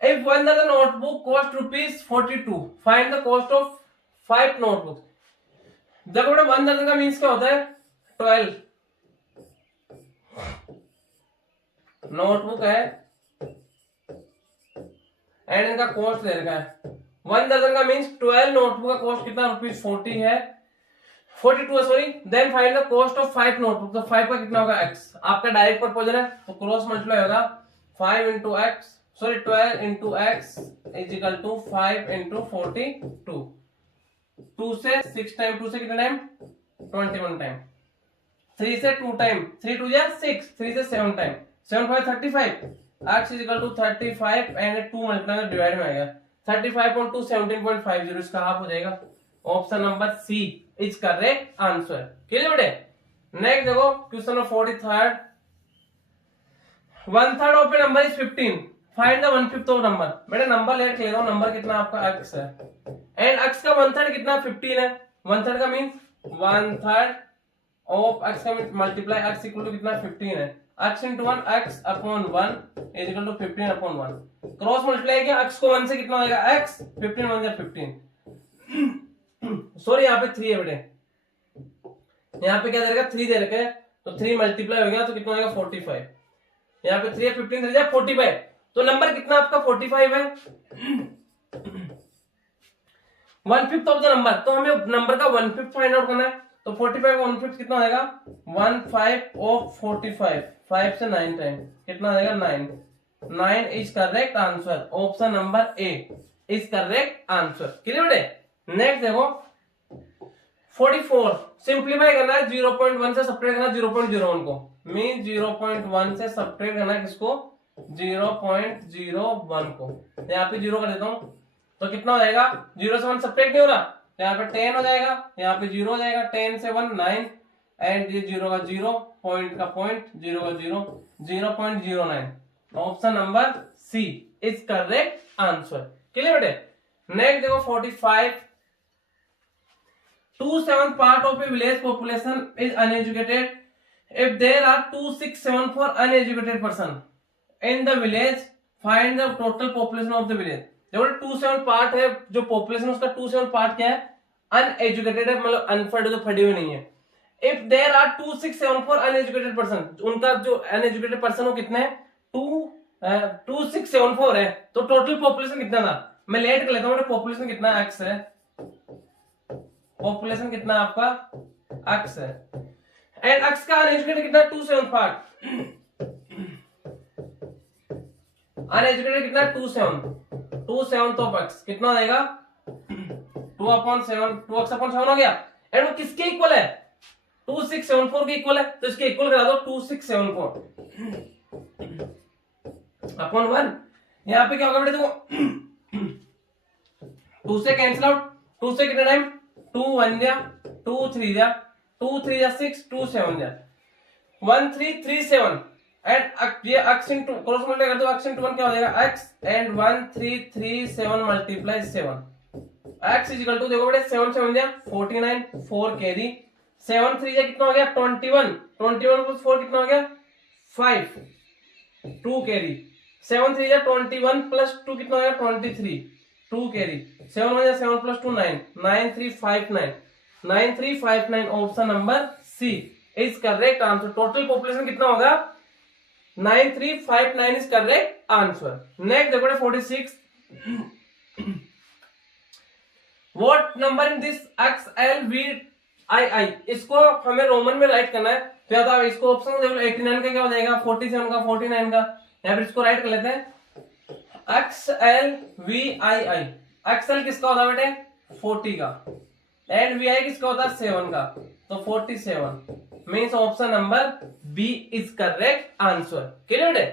if one dozen notebook cost ₹42, find the cost of 5 notebooks। देखो बेटा 1 dozen का मीन्स क्या होता है 12 नोटबुक है, एंड इनका कॉस्ट दे रखा है, 1 dozen का मीन्स 12 नोटबुक का कॉस्ट कितना ₹40 है, 42 है sorry, then find the cost of 5 notebook, तो 5 का कितना होगा x, आपका डायरेक्ट प्रपोजल है तो क्रॉस मल्टीप्लाई होगा 5 × x, सॉरी 12 × x = 5 × 42, 2 से 6 टाइम, 2 से कितना टाइम 21 टाइम, 3 से 2 टाइम, 3 2 या 6, 3 से 7 time, 7 5 35, x = 35 and 2 multiply divide में आएगा 35.2 17.50, इसका हाफ हो जाएगा, option number C is correct answer, clear बेटे। नेक्स्ट देखो question number 43, 1/3 of a number is 15, find the 1/5 of number, बेटा नंबर लेट ले रहा हूं, नंबर कितना आपका x है, एंड x का 1/3 कितना 15 है, 1/3 का मींस 1/3 ऑफ x का मल्टीप्लाई x = कितना 15 है, x × 1 x/1 = 15/1, क्रॉस मल्टीप्लाई किया x को 1 से कितना होगा x, 15 1 15, सॉरी यहाँ पे 3 है बेटे, यहाँ पे क्या दे रखा 3 दे रखा है, तो 3 मल्टीप्लाई हो गया तो कितना होगा 45, यहाँ पे 3 है 15 3 जा 45, तो नंबर कितना आपका 45 है, 1/5 ऑफ द नंबर, तो हमें नंबर का 1/5 फाइंड आउट करना है, तो 45 का 1/5 कितना हो जाएगा 1/5 ऑफ 45, 5 से 9 टाइम कितना हो जाएगा 9 is correct answer, option number A is correct answer, clear बेटे। नेक्स्ट देखो 44, सिंप्लीफाई करना है, 0.1 से सब्ट्रैक्ट करना 0.01 को, मीन 0.1 से सब्ट्रैक्ट करना है किसको 0.01 को, यहाँ पे 0 कर देता हूं, तो कितना हो जाएगा 0 से 1 सब्ट्रैक्ट नहीं हो रहा, यहाँ पे 10 हो जाएगा, यहाँ पे 0 हो जाएगा, 10 से 1 9, एंड ये 0 का 0, पॉइंट का पॉइंट, 0 का 0, 0.09, option number C is correct answer, clear बेटे। नेक्स्ट देखो 45, 2/7 part of a village population is uneducated. If there are 2674 uneducated person in the village, find the total population of the village। देखो 27 part है जो population उसका 27 part क्या है uneducated है, मतलब अनपढ़ तो पढ़ी हुई नहीं है। If there are 2674 uneducated person, उनका जो uneducated person वो कितना है 2674 है, तो टोटल पॉपुलेशन कितना था, मैं लेट कर लेता हूँ, पॉपुलेशन कितना x है, पॉपुलेशन कितना आपका x है, एंड x का अनएजुकेटेड कितना 27 पार्ट, अनएजुकेटेड कितना 27 तो x कितना हो जाएगा 2/7, 2x/7 हो गया, एंड वो किसके इक्वल है 2674 के इक्वल है, तो इसके इक्वल करा दो 2674 अपॉन 1, यहाँ पे क्या होगा बेटे देखो 2 से कैंसिल आउट, 2 से कितना टाइम 2 1 जा 2 3 जा 2 3 जा 6 2 7 जा 1 3 3 7, एंड ये x इनटू क्रॉस मल्टीप्लाई कर दो, x इनटू 1 क्या हो जाएगा x, and 1 3 3 7 multiply 7, x is equal to देखो बेटे 7 7 जा 49, 4 कैरी, 7 3 जा कितना हो गया 21, 21 प्लस 4 कितना हो गया 5, 2 कैरी, 7 3 जा 21 प्लस 2 कितना हो गया 23, 2 कैरी, 7 1 जा 7 plus 2 9, 9 3 5 9, 9 3 5 9, option number C is correct answer, total population कितना होगा 9359 इज करेक्ट आंसर। नेक्स्ट देखो 46, what number in this XLVII, इसको हमें रोमन में राइट करना है, तो या तो आप इसको ऑप्शन देख लो, 89 का क्या हो जाएगा, 47 का, 49 का, या फिर इसको राइट कर लेते हैं XLVII। XL किसका होता है बेटे, 40 का, एंड VI किसका होता है, 7 का, तो 47 means option number B is correct answer. Clear बेटे।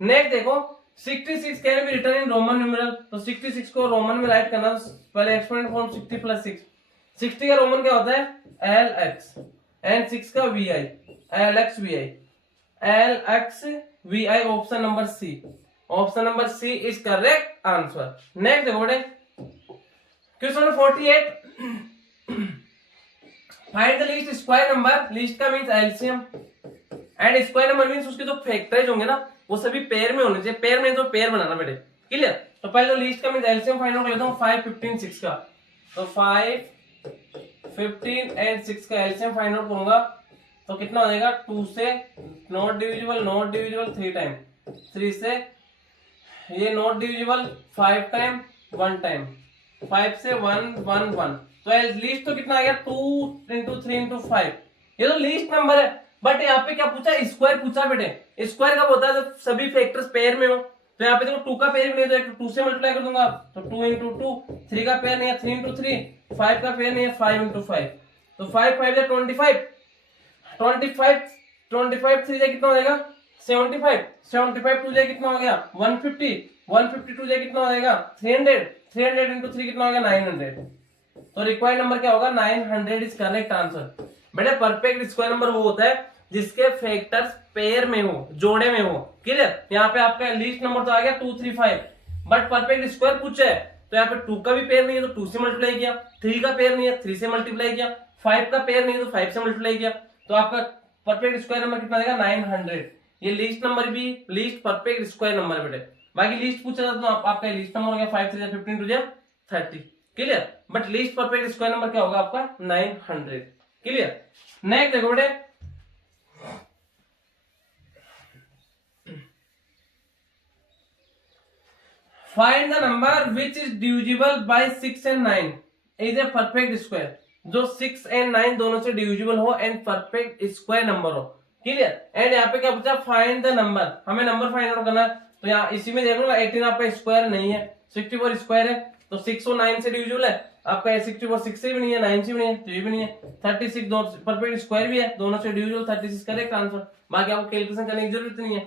नेक्स्ट देखो 66 can be written in Roman numeral, तो 66 को रोमन में राइट करना, तो पहले एक्सपोनेंट फॉर्म 60 प्लस 6, 60 का रोमन क्या होता है LX एंड 6 का VI, LXVI, LXVI, option number C, option number C is correct answer. Next देखो बेटे question number 48, find the least square number, least का means LCM and square number means उसके जो फैक्टर्स होंगे ना वो सभी पेयर में होने चाहिए, पेयर में तो पेयर बनाना बेटे। क्लियर। तो पहले तो लीस्ट का मींस एलसीएम फाइंड आउट कर लेता हूं, 5 15 6 का, तो 5 15 एंड 6 का एलसीएम फाइंड आउट करूंगा तो कितना हो जाएगा, 2 से नॉट डिविजिबल 3 टाइम, 3 से ये नॉट डिविजिबल 5 टाइम 1 टाइम, 5 से 1 1 1, तो लीस्ट तो कितना आ गया 2 इंटू 3 इंटू 5, ये तो लीस्ट नंबर है। बट यहाँ पे क्या पूछा, स्क्वायर पूछा बेटे। स्क्वायर कब होता है जब सभी फैक्टर्स पेयर में हो, तो यहाँ पे देखो 2 का पेयर भी नहीं, तो 2 से मल्टीप्लाई कर दूंगा तो 2 इंटू 2, 3 का पेयर नहीं है 3 इंटू 3, 5 का पेयर नहीं है 5 इंटू 5, तो 5 5 या 25, 25 3 कितना हो जाएगा 75, 75 2 कितना हो गया 150, 152 कितना हो जाएगा 300, 300 इंटू 3 कितना हो गया 900, तो रिक्वायर्ड नंबर क्या होगा 900 इज करेक्ट आंसर। बेटे परफेक्ट स्क्वायर नंबर वो होता है जिसके फैक्टर्स पेयर में हो, जोड़े में हो। क्लियर। यहाँ पे आपका लीस्ट नंबर तो आ गया 2 3 5, बट परफेक्ट स्क्वायर पूछा है तो यहाँ पे 2 का भी पेयर नहीं है तो 2 से मल्टीप्लाई किया, 3 का पेयर नहीं है 3 से मल्टीप्लाई किया, 5 का पेयर नहीं है तो 5 से मल्टीप्लाई किया, तो आपका परफेक्ट स्क्वायर नंबर कितना देगा 900। ये लीस्ट नंबर भी लीस्ट परफेक्ट स्क्वायर नंबर है बेटे। बाकी लीस्ट पूछा था तो आपका लीस्ट नंबर हो गया 5 3 15 2 30। Clear. But least perfect square number क्या होगा आपका 900। क्लियर। नेक्स्ट देखो बेटे find the number which is divisible by 6 and 9 is a perfect square, जो 6 एंड 9 दोनों से डिविजिबल हो एंड परफेक्ट स्क्वायर नंबर हो। क्लियर। एंड यहाँ पे क्या पूछा फाइंड द नंबर, हमें नंबर फाइंड आउट करना है, तो यहाँ इसी में देख लो 18 आपका स्क्वायर नहीं है, 64 स्क्वायर है तो 6 और 9 से डिविजिबल है, आपका 64 6 से भी नहीं है 9 से भी नहीं है तो ये भी नहीं है, 36 दो परफेक्ट स्क्वायर भी है दोनों से डिविजिबल 36 करेक्ट आंसर। बाकी आपको कैलकुलेशन करने की जरूरत नहीं है।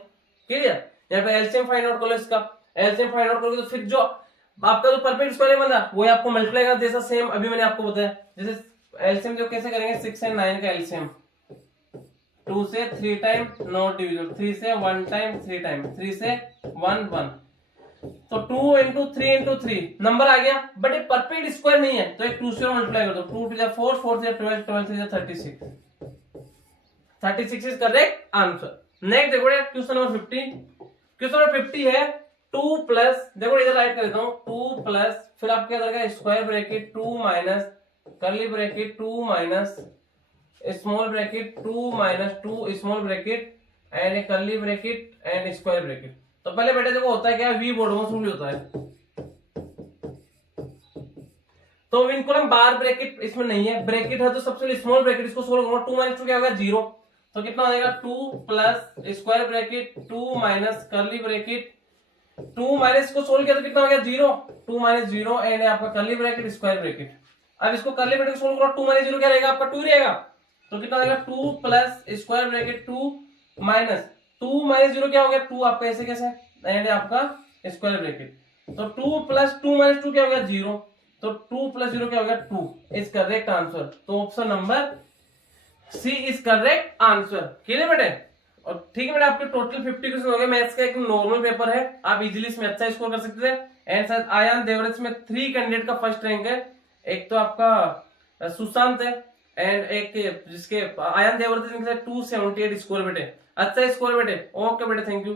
क्लियर। यहाँ पे एलसीएम फाइंड आउट कर लो, इसका एलसीएम फाइंड आउट करोगे तो फिर जो आपका जो परफेक्ट स्क्वायर बना वो आपको मल्टीप्लाई करना, जैसा सेम अभी मैंने आपको बताया। जैसे एलसीएम जो कैसे करेंगे 6 एंड 9 का एलसीएम 2 से 3 टाइम नॉट डिविजिबल, 3 से 1 टाइम 3 टाइम, 3 से 1 1, तो 2 इंटू 3 इंटू 3 नंबर आ गया, बट ये परफेक्ट स्क्वायर नहीं है तो एक 2 से मल्टीप्लाई कर दो, 2 टू 4 4 से 12 12 से 36, 36 इज करेक्ट आंसर। नेक्स्ट देखो क्वेश्चन नंबर 50, क्वेश्चन नंबर 50 है 2 प्लस, देखो इधर राइट कर देता हूं 2 प्लस फिर आपके अंदर का square bracket 2 minus curly bracket 2 minus small bracket 2 minus 2 small bracket and curly bracket and square bracket. तो पहले बेटे देखो होता है क्या, वी बोर्ड में होता है, तो इनको हम बार ब्रैकेट इसमें नहीं है, ब्रैकेट है तो सबसे स्मॉल ब्रैकेट इसको सोल्व करो, 2 माइनस 2 क्या होगा 0, तो कितना हो जाएगा 2 plus square bracket 2 minus curly bracket 2 minus को सोल्व किया तो कितना हो गया 0, 2 माइनस 0 एंड आपका कर्ली ब्रैकेट स्क्वायर ब्रैकेट। अब इसको कर्ली ब्रैकेट सोल्व करो, 2 माइनस 0 क्या रहेगा आपका 2 रहेगा, तो कितना हो जाएगा 2 plus square bracket 2 minus 2 minus 0 क्या हो गया 2, आपका ऐसे कैसे एंड आपका स्क्वायर ब्रैकेट, तो 2 प्लस 2 माइनस 2 क्या हो गया 0, तो 2 प्लस 0 क्या हो गया 2 इज करेक्ट आंसर। तो option number C is correct answer. Clear बेटे। और ठीक है बेटा आपके टोटल 50 क्वेश्चन हो गए। मैथ्स का एक नॉर्मल पेपर है, आप इजीली इसमें अच्छा स्कोर कर सकते थे। एंड शायद आयान देवरज में 3 कैंडिडेट का फर्स्ट रैंक है, एक तो आपका सुशांत है एंड एक जिसके आयान देवरज 278 स्कोर बेटे, अच्छा स्कोर बेटे। ओके बेटे, थैंक यू।